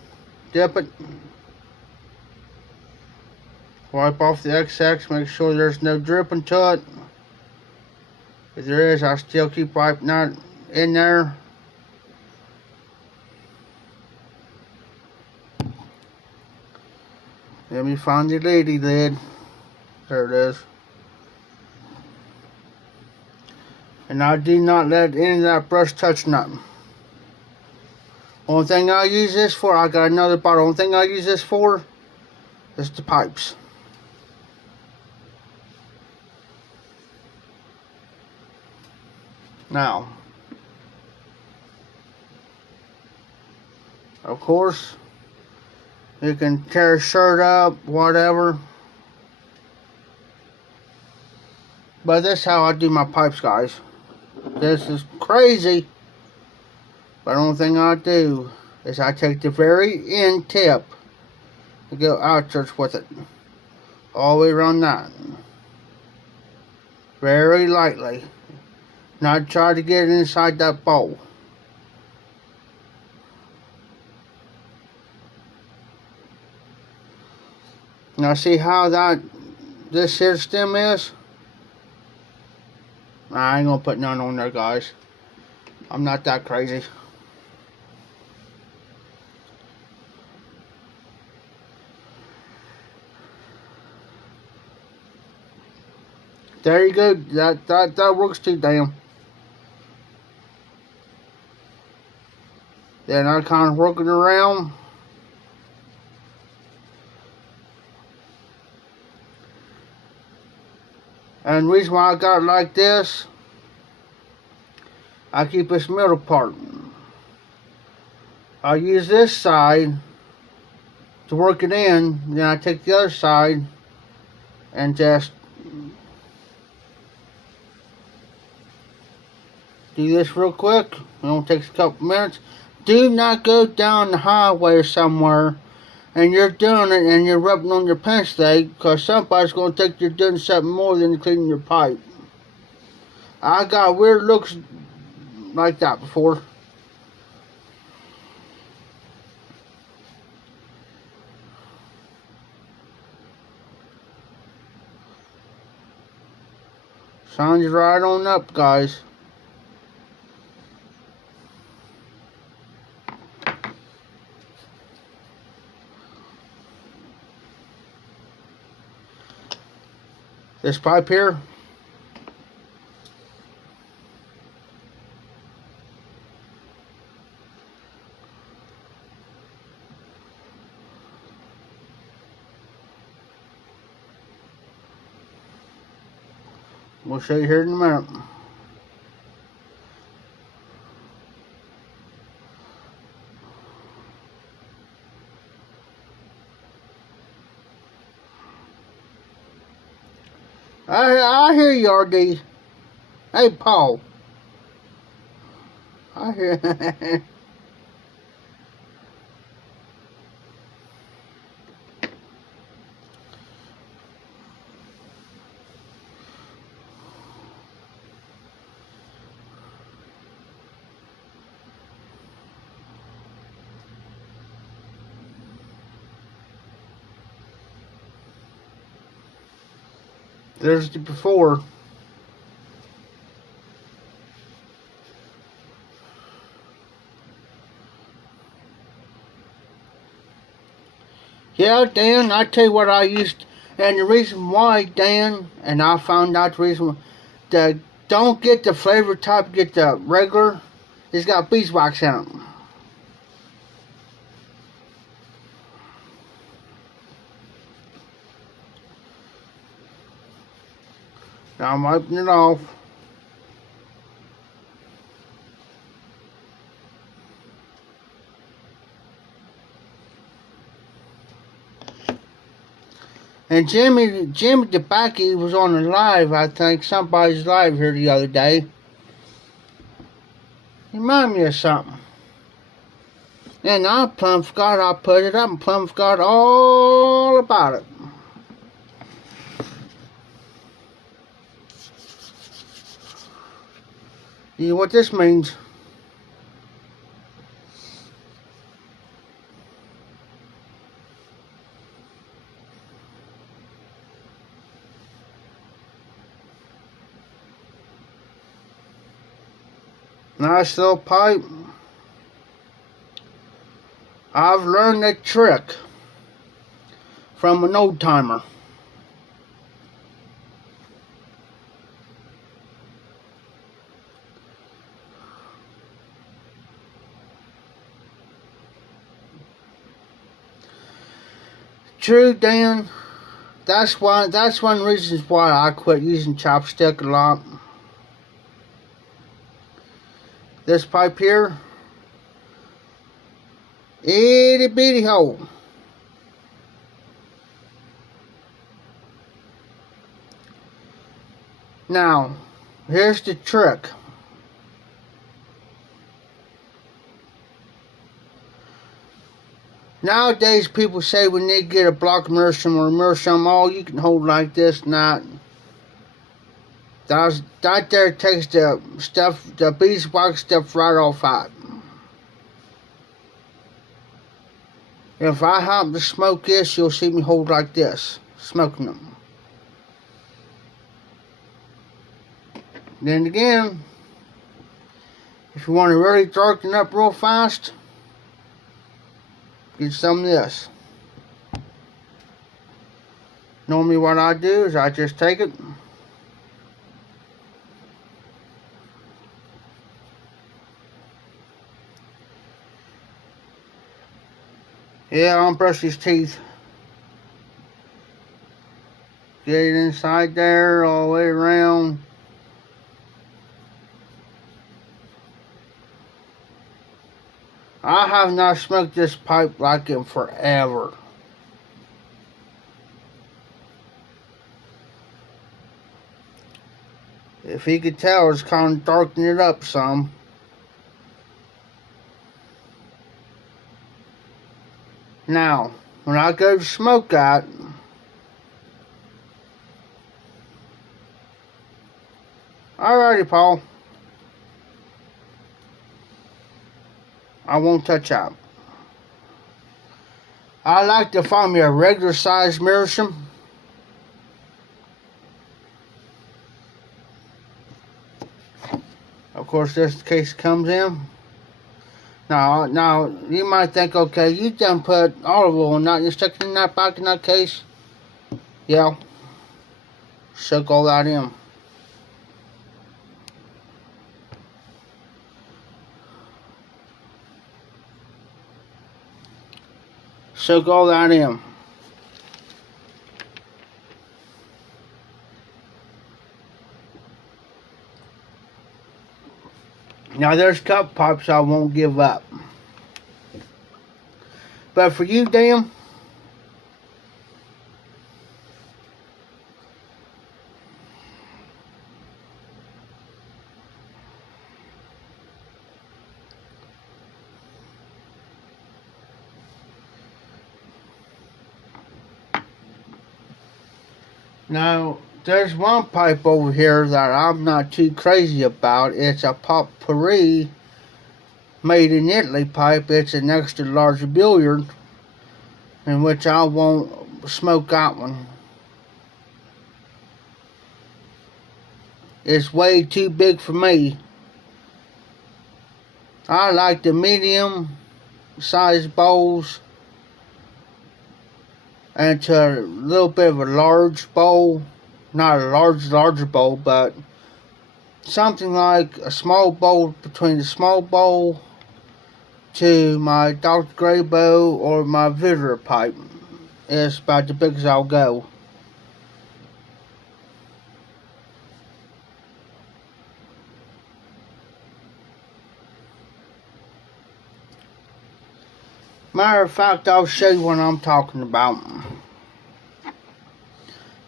dip it, wipe off the excess, make sure there's no dripping to it. If there is, I still keep wiping that in there. Let me find the lady lid. There it is. And I do not let any of that brush touch nothing. Only thing I use this for, I got another bottle. Only thing I use this for is the pipes. Now, of course, you can tear a shirt up, whatever. But this is how I do my pipes, guys. This is crazy. But the only thing I do is I take the very end tip and go outwards with it. All the way around that. Very lightly. Not try to get it inside that bowl. Now see how this here stem is? I ain't gonna put none on there, guys. I'm not that crazy. There you go. That works too, damn. Then I kind of work it around. And the reason why I got it like this, I keep this middle part. I use this side to work it in, then I take the other side and just do this real quick. It only takes a couple minutes. Do not go down the highway or somewhere and you're doing it and you're rubbing on your pen stake, because somebody's going to think you're doing something more than cleaning your pipe. I got weird looks like that before. Sun's right on up, guys. This pipe here, we'll show you here in a minute. I hear you, RD. Hey, Paul. I hear. There's the before. Yeah, Dan, I tell you what I used, and the reason why, Dan, and I found out the reason why, don't get the flavor type, get the regular. It's got beeswax in it. Now I'm wiping it off. And Jimmy DeBacky was on a live, I think, somebody's live here the other day. Remind me of something. And I plumb forgot I put it up and plumb forgot all about it. You know what this means? Nice little pipe. I've learned that trick from an old timer. True, Dan. That's one of the reasons why I quit using chopstick a lot. This pipe here, itty bitty hole. Now, here's the trick. Nowadays, people say when they get a block meerschaum or a meerschaum, all you can hold like this, not. That there takes the stuff, the beeswax stuff right off out. If I happen to smoke this, you'll see me hold like this, smoking them. Then again, if you want to really darken up real fast, get some of this. Normally what I do is I just take it, yeah, I'll brush his teeth. Get it inside there, all the way around. I have not smoked this pipe like it forever. If you could tell, it's kind of darkening it up some. Now, when I go to smoke that, alrighty, Paul. I won't touch that. I like to find me a regular size meerschaum. Of course, this case comes in. Now you might think, okay, you done put olive oil in that, you stuck it in that back in that case. Yeah, soak all that in. Soak all that in. Now there's cup pipes I won't give up. But for you, Dan, now there's one pipe over here that I'm not too crazy about. It's a Pot-Pourri made in Italy pipe. It's an extra large billiard, in which I won't smoke that one. It's way too big for me. I like the medium size bowls and to a little bit of a large bowl. Not a large bowl, but something like a small bowl between the small bowl to my Dr. Gray bow or my Visitor pipe. It's about the biggest I'll go. Matter of fact, I'll show you what I'm talking about.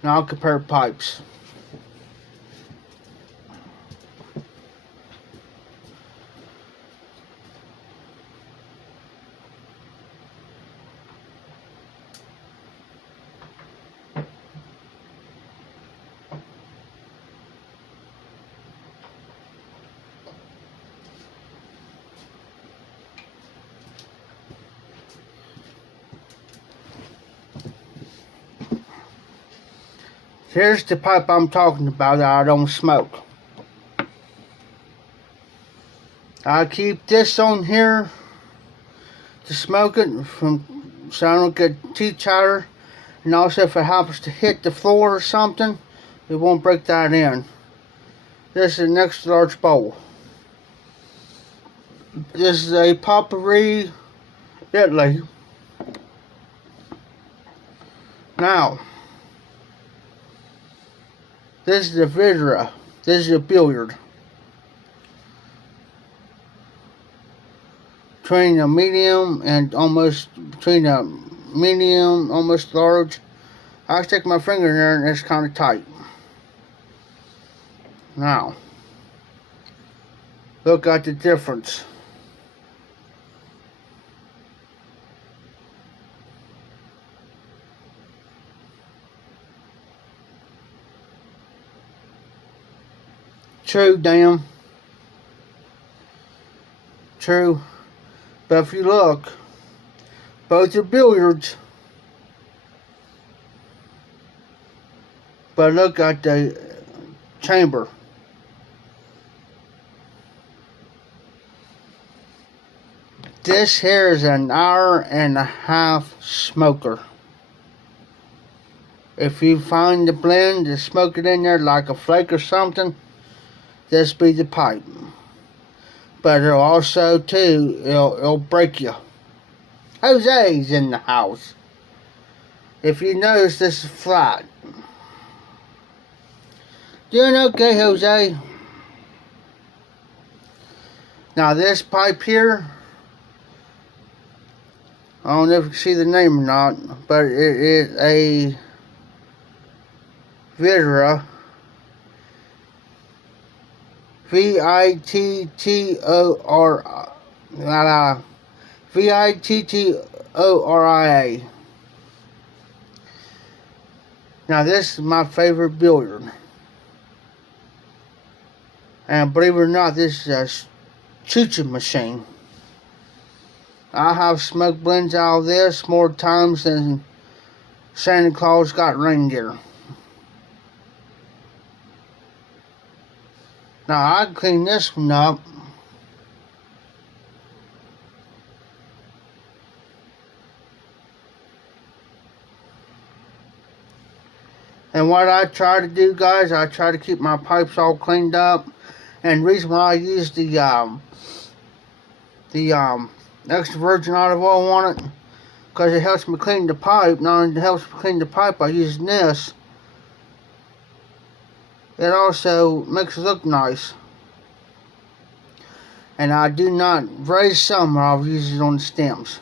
And I'll compare pipes. Here's the pipe I'm talking about that I don't smoke. I keep this on here to smoke it so I don't get teeth chatter. And also if it happens to hit the floor or something, it won't break that in. This is an extra large bowl. This is a Pot-Pourri Italy. Now, this is a Vidra. This is a billiard. Between a medium and almost large. I stick my finger in there and it's kind of tight. Now, look at the difference. True, damn. True. But if you look, both are billiards. But look at the chamber. This here is an hour-and-a-half smoker. If you find the blend to smoke it in there like a flake or something, this be the pipe. But it'll also too, it'll break you. Jose's in the house. If you notice, this is flat. Doing okay, Jose? Now this pipe here, I don't know if you can see the name or not, but it is a Vidra. Vittoria. Now this is my favorite billiard. And believe it or not, this is a chucha machine. I have smoked blends out of this more times than Santa Claus got reindeer. Now I clean this one up. And what I try to do, guys, I try to keep my pipes all cleaned up. And the reason why I use the extra virgin olive oil on it, because it helps me clean the pipe. Not only helps me clean the pipe by using this, it also makes it look nice. And I do not raise some, or I'll use it on the stems.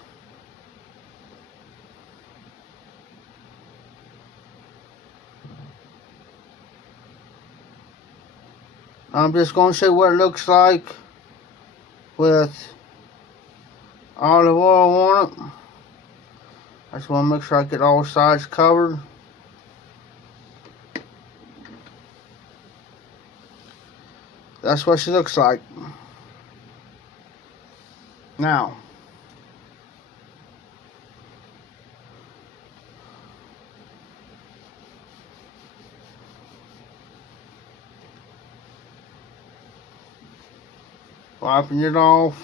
I'm just going to show you what it looks like with olive oil on it. I just want to make sure I get all sides covered. That's what she looks like. Now, wiping it off.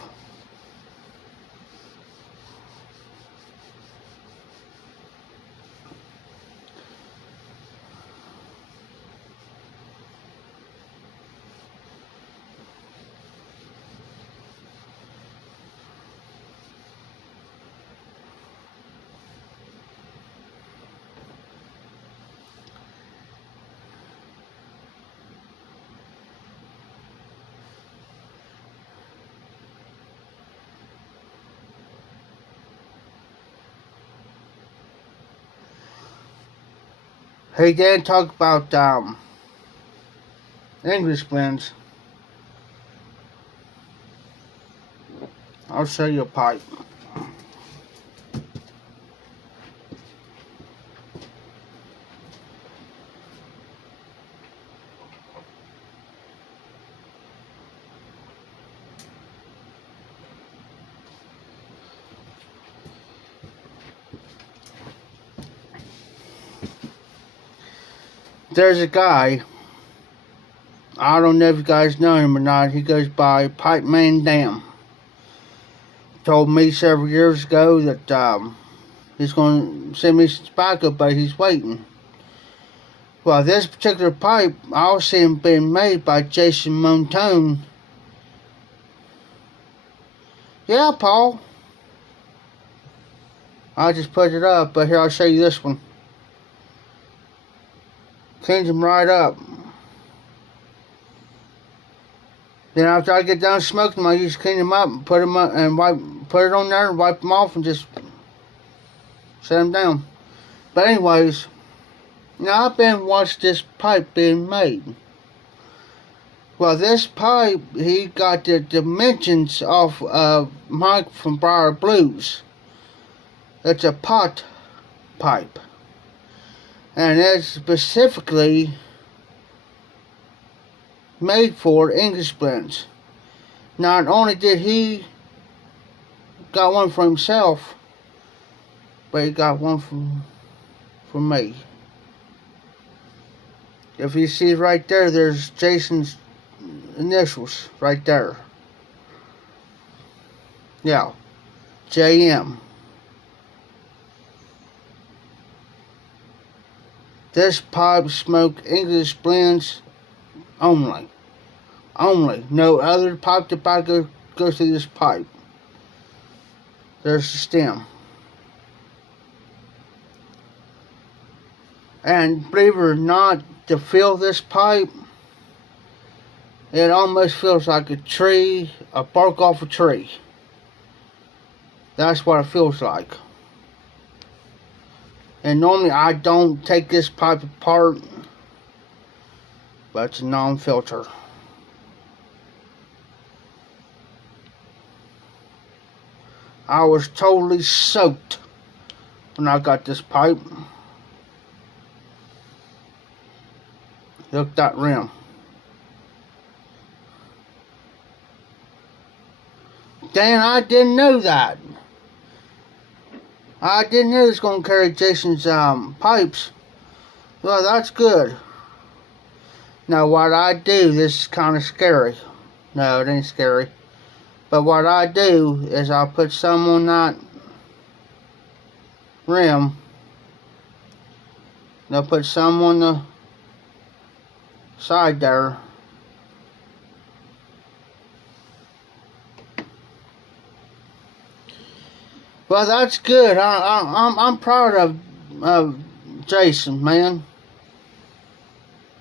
Hey, Dan, talk about English blends. I'll show you a pipe. There's a guy, I don't know if you guys know him or not, he goes by Pipe Man Dan. Told me several years ago that he's going to send me some tobacco, but he's waiting. Well, this particular pipe, I was seeing being made by Jason Montone. Yeah, Paul. I just put it up, but here I'll show you this one. Cleans them right up. Then after I get done smoking them, I usually clean them up and put them up and put it on there and wipe them off and just set them down. But anyways, now I've been watching this pipe being made. Well, this pipe, he got the dimensions off of Mike from Briar Blues. It's a pot pipe. And it's specifically made for English blends. Not only did he got one for himself, but he got one for me. If you see right there, there's Jason's initials right there. Yeah, JM. This pipe smoked English blends only. Only. No other pipe tobacco goes through this pipe. There's the stem. And believe it or not, to fill this pipe, it almost feels like a tree, a bark off a tree. That's what it feels like. And normally I don't take this pipe apart, but it's a non-filter. I was totally soaked when I got this pipe. Look at that rim. Dan, I didn't know that. I didn't know it was going to carry Jason's pipes. Well, that's good. Now, what I do, this is kind of scary. No, it ain't scary. But what I do is I'll put some on that rim. And I'll put some on the side there. Well, that's good. I'm proud of Jason, man.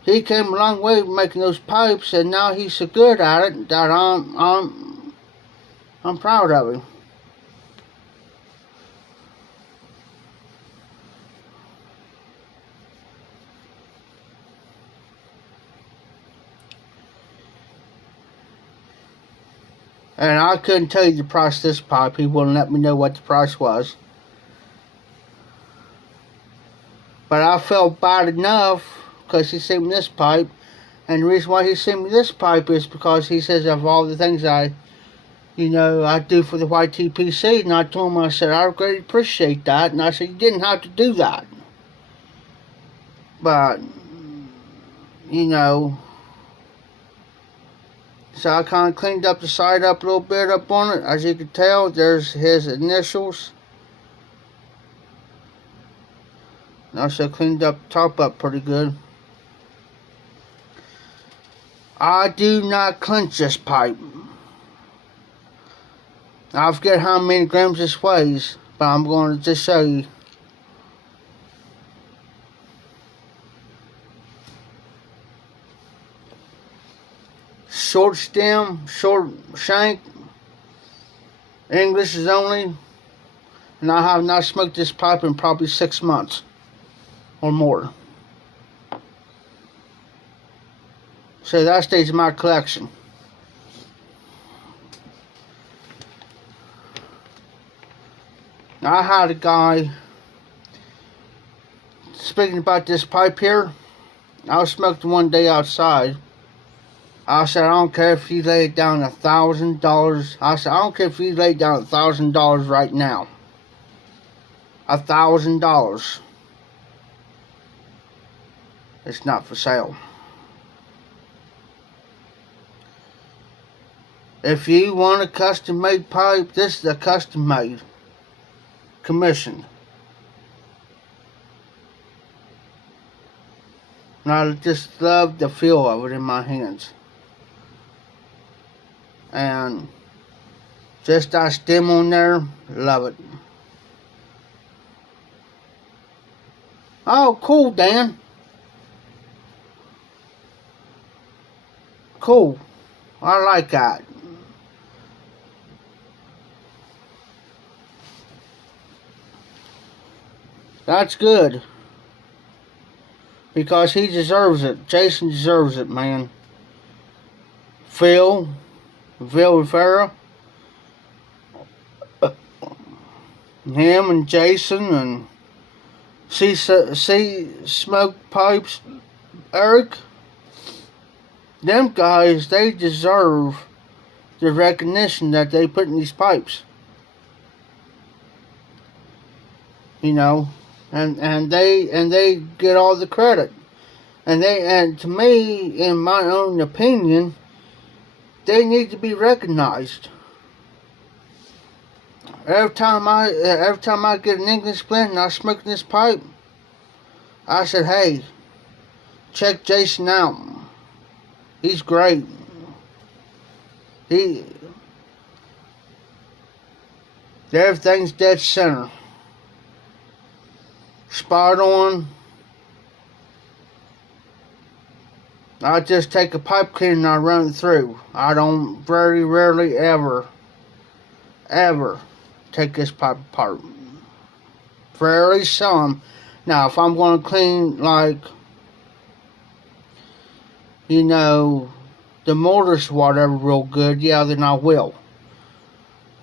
He came a long way making those pipes, and now he's so good at it that I'm proud of him. And I couldn't tell you the price of this pipe. He wouldn't let me know what the price was. But I felt bad enough because he sent me this pipe. And the reason why he sent me this pipe is because he says of all the things I do for the YTPC. And I told him, I said, I greatly appreciate that. And I said, you didn't have to do that. But, so I kind of cleaned up the side up a little bit up on it. As you can tell, there's his initials. And also cleaned up the top up pretty good. I do not clench this pipe. I forget how many grams this weighs, but I'm going to just show you. Short stem, short shank, English is only, and I have not smoked this pipe in probably 6 months or more. So that stays in my collection. Now I had a guy, speaking about this pipe here, I smoked one day outside. I said, I don't care if you lay it down $1,000. I said, I don't care if you lay down $1,000 right now. $1,000. It's not for sale. If you want a custom made pipe, this is a custom made. Commissioned. And I just love the feel of it in my hands. And just that stem on there, love it. Oh, cool, Dan. Cool. I like that. That's good. Because he deserves it. Jason deserves it, man. Phil Rivera. Him and Jason and C Smoke Pipes, Eric. Them guys, they deserve the recognition that they put in these pipes. And they get all the credit. And to me, in my own opinion, they need to be recognized. Every time I get an English blend and I smoke this pipe, I said, hey, check Jason out. He's great. Everything's dead center. Spot on. I just take a pipe cleaner and I run it through. I don't very rarely ever take this pipe apart. Very some. Now, if I'm going to clean, like, the mortars, whatever, real good, yeah, then I will.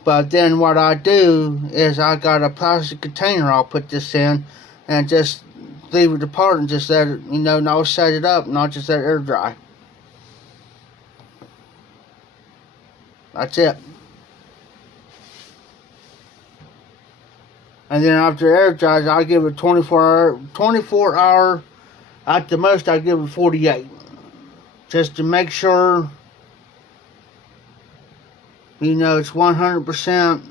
But then what I do is I got a plastic container I'll put this in and just leave it apart and just let it, and I'll set it up and I'll just let it air dry. That's it. And then after air dries, I give it 24 hour. At the most, I give it 48, just to make sure, you know, it's 100%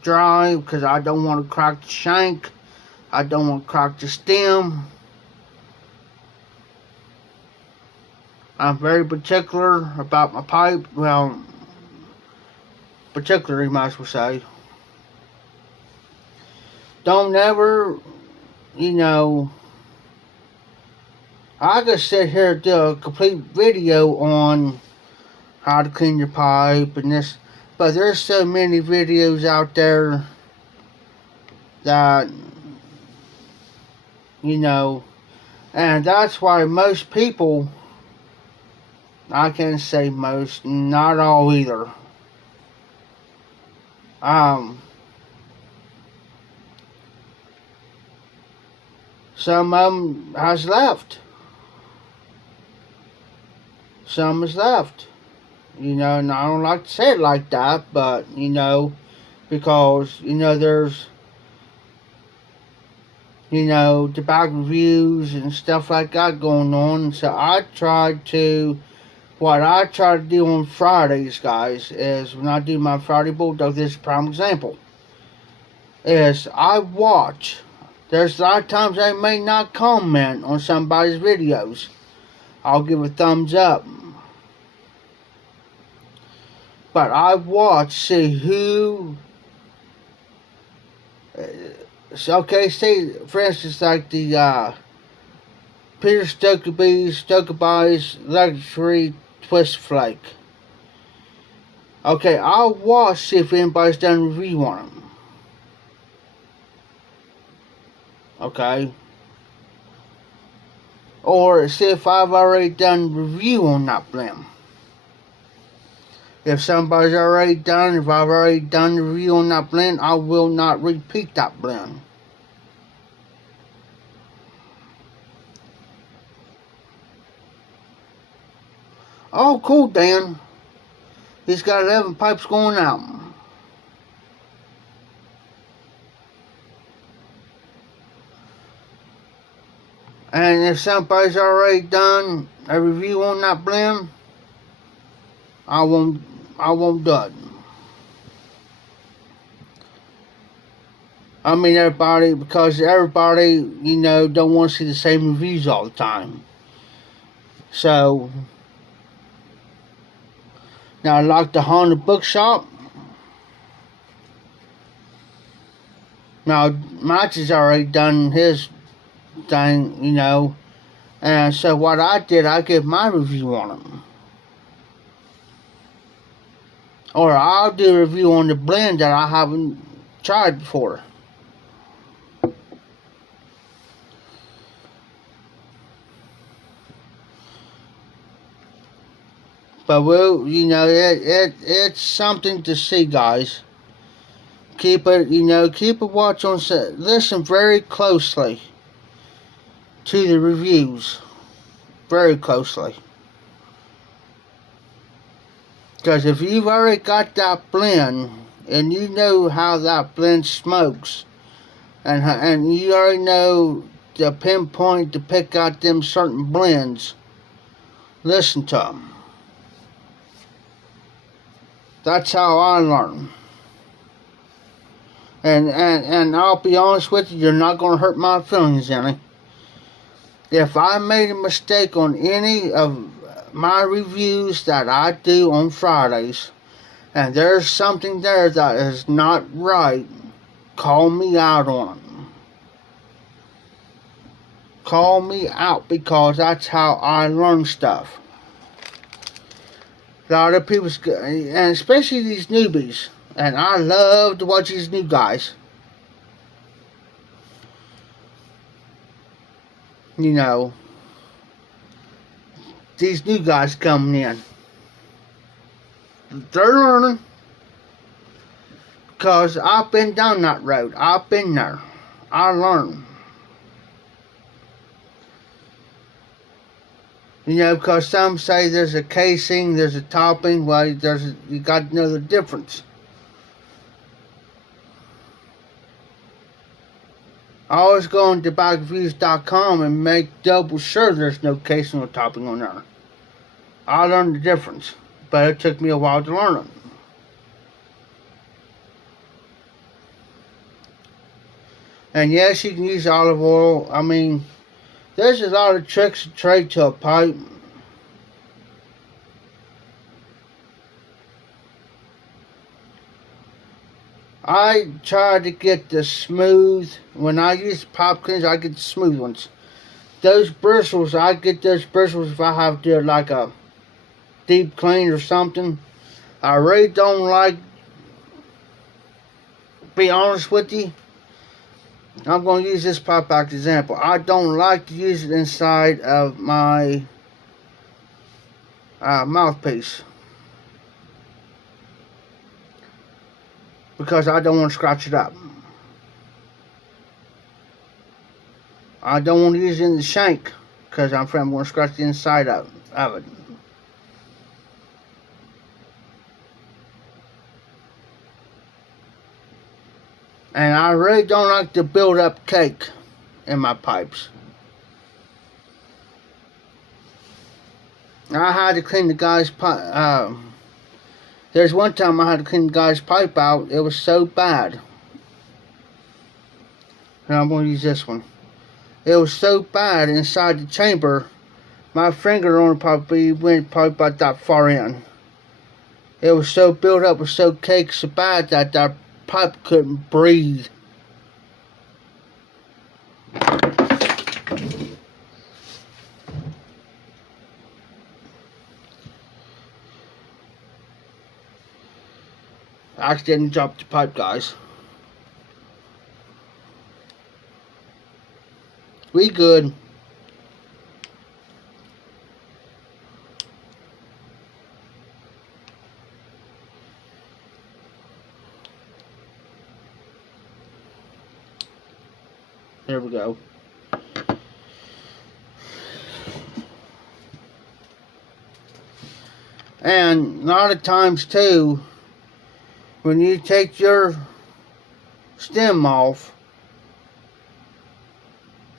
dry, because I don't want to crack the shank. I don't want to crack the stem. I'm very particular about my pipe. Well, particular, you might as well say. Don't ever, you know, I could sit here and do a complete video on how to clean your pipe and this, but there's so many videos out there that, you know, and that's why most people, I can't say most, not all either, some of them has left. Some is left. You know, and I don't like to say it like that, but, you know, because, you know, there's, you know, tobacco reviews and stuff like that going on. So what I try to do on Fridays, guys, is when I do my Friday Bulldog, this is a prime example, is I watch. There's a lot of times I may not comment on somebody's videos. I'll give a thumbs up. But I watch, see who, okay, say, for instance, like the Peter Stokkebye's Luxury Twist Flake. Okay, I'll watch, see if anybody's done a review on them. Okay. Or see if I've already done a review on that blend. If somebody's already done, if I've already done the review on that blend, I will not repeat that blend. Oh, cool, Dan. He's got 11 pipes going out. And if somebody's already done a review on that blend, I won't do it. I mean, because everybody, you know, don't want to see the same reviews all the time. So, now, like the Honda Bookshop. Now, Mike has already done his thing, you know. And so what I did, I give my review on them. Or I'll do a review on the blend that I haven't tried before. But you know, it's something to see, guys. Keep a watch on, listen very closely to the reviews. Very closely. Because if you've already got that blend, and you know how that blend smokes, and you already know the pinpoint to pick out them certain blends, listen to them. That's how I learn. And I'll be honest with you, you're not going to hurt my feelings any. If I made a mistake on any of my reviews that I do on Fridays, and there's something there that is not right, call me out on it. Call me out, because that's how I learn stuff. A lot of people, and especially these newbies, and I love to watch these new guys. You know, these new guys coming in. They're learning. Because I've been down that road. I've been there. I learned. You know, because some say there's a casing, there's a topping. Well, you got to know the difference. I always go into bikereviews.com and make double sure there's no casing or topping on there. I learned the difference, but it took me a while to learn it. And yes, you can use olive oil. I mean, there's a lot of tricks to trade to a pipe. I try to get the smooth. When I use pipe cleaners, I get the smooth ones. Those bristles, I get those bristles if I have to do like a deep clean or something. I really don't like, be honest with you, I'm going to use this pipe as an example. I don't like to use it inside of my mouthpiece, because I don't want to scratch it up. I don't want to use it in the shank, because I'm afraid I'm going to scratch the inside of it. And I really don't like to build up cake in my pipes. I had to clean the guy's pipe. There's one time I had to clean the guy's pipe out. It was so bad. And I'm going to use this one. It was so bad inside the chamber. My finger on it probably went about that far in. It was so built up, was so caked, so bad that that pipe couldn't breathe. I accidentally dropped the pipe, guys. We good. There we go. And a lot of times too, when you take your stem off,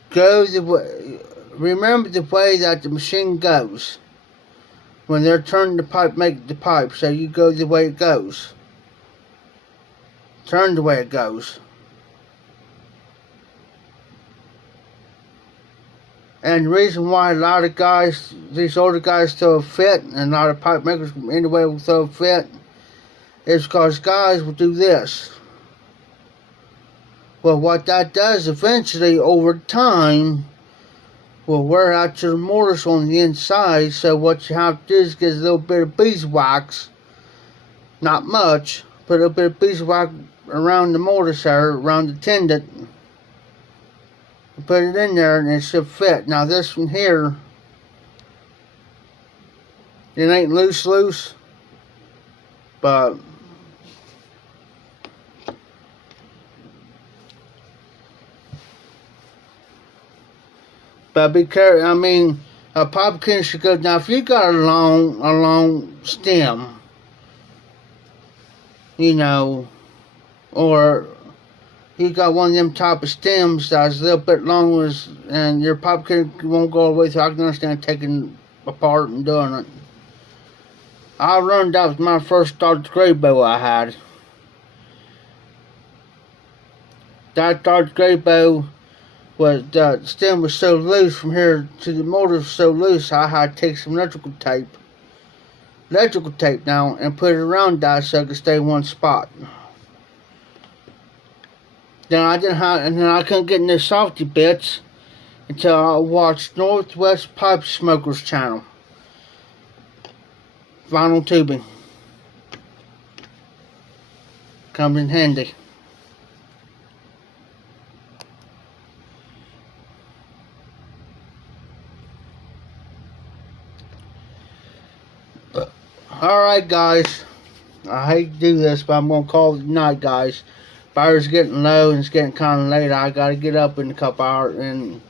go the way, remember the way that the machine goes. When they're turning the pipe, make the pipe, so you go the way it goes. Turn the way it goes. And the reason why a lot of guys, these older guys throw a fit, and a lot of pipe makers anyway will throw a fit, is because guys will do this. Well, what that does eventually, over time, will wear out your mortise on the inside. So what you have to do is get a little bit of beeswax, not much, put a little bit of beeswax around the mortise there, around the tendon. Put it in there and it should fit. Now this one here, it ain't loose, but be careful. I mean, a pipe cleaner should go. Now if you got a long stem, you know, or you got one of them type of stems that's a little bit longer, and your pipe cleaner won't go all the way through. I can understand taking apart and doing it. I learned that was my first Dodge Gray Bow I had. That Dodge Gray Bow was, the stem was so loose from here to the motor was so loose, I had to take some electrical tape now, and put it around that so it could stay in one spot. Then I couldn't get in the softy bits until I watched Northwest Pipe Smokers channel. Vinyl tubing comes in handy. Alright guys, I hate to do this, but I'm going to call it night, guys. Fire's getting low and it's getting kind of late. I got to get up in a couple hours, and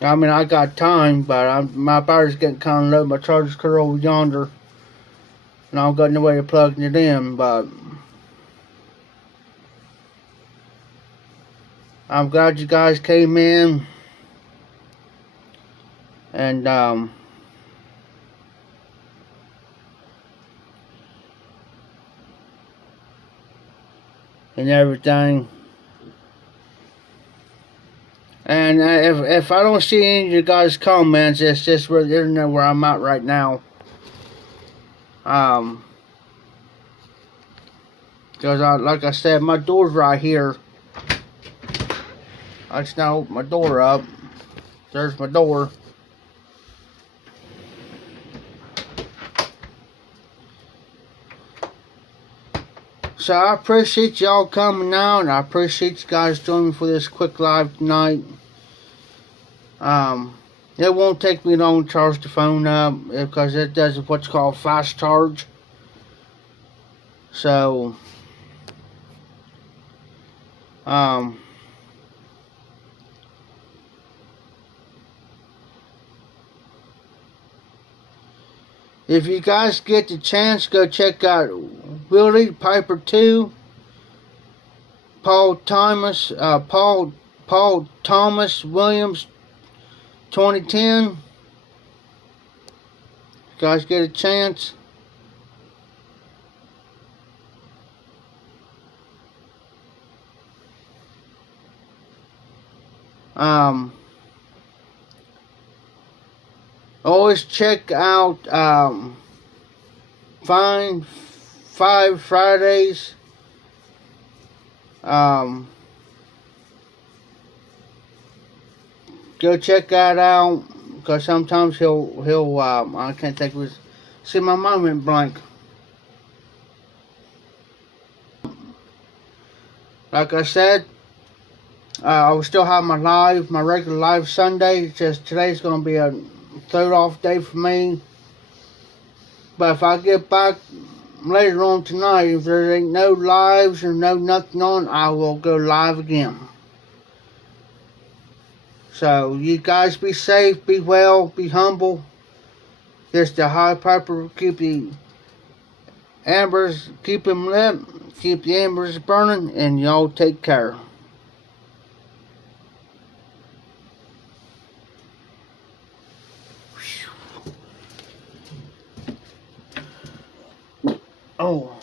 I mean, I got time, but my battery's getting kind of low. My charger's clear over yonder, and I've got no way of plugging it in, but I'm glad you guys came in. And and everything. And if I don't see any of you guys' comments, it's just where the internet where I'm at right now. Because like I said, my door's right here. I just now open my door up. There's my door. So I appreciate y'all coming out, and I appreciate you guys joining me for this quick live tonight. It won't take me long to charge the phone up because it does what's called fast charge. So, if you guys get the chance, go check out Willie Piper 2, Paul Thomas Williams 2010. If you guys get a chance. Always check out Five Fridays. Go check that out because sometimes he'll I can't think of his. See, my mind went blank. Like I said, I will still have my regular live Sunday. It's just today's going to be a third off day for me. But if I get back later on tonight, if there ain't no lives or no nothing on, I will go live again. So you guys be safe, be well, be humble. Just the high piper, keep the embers, keep them lit, keep the embers burning, and y'all take care. Oh.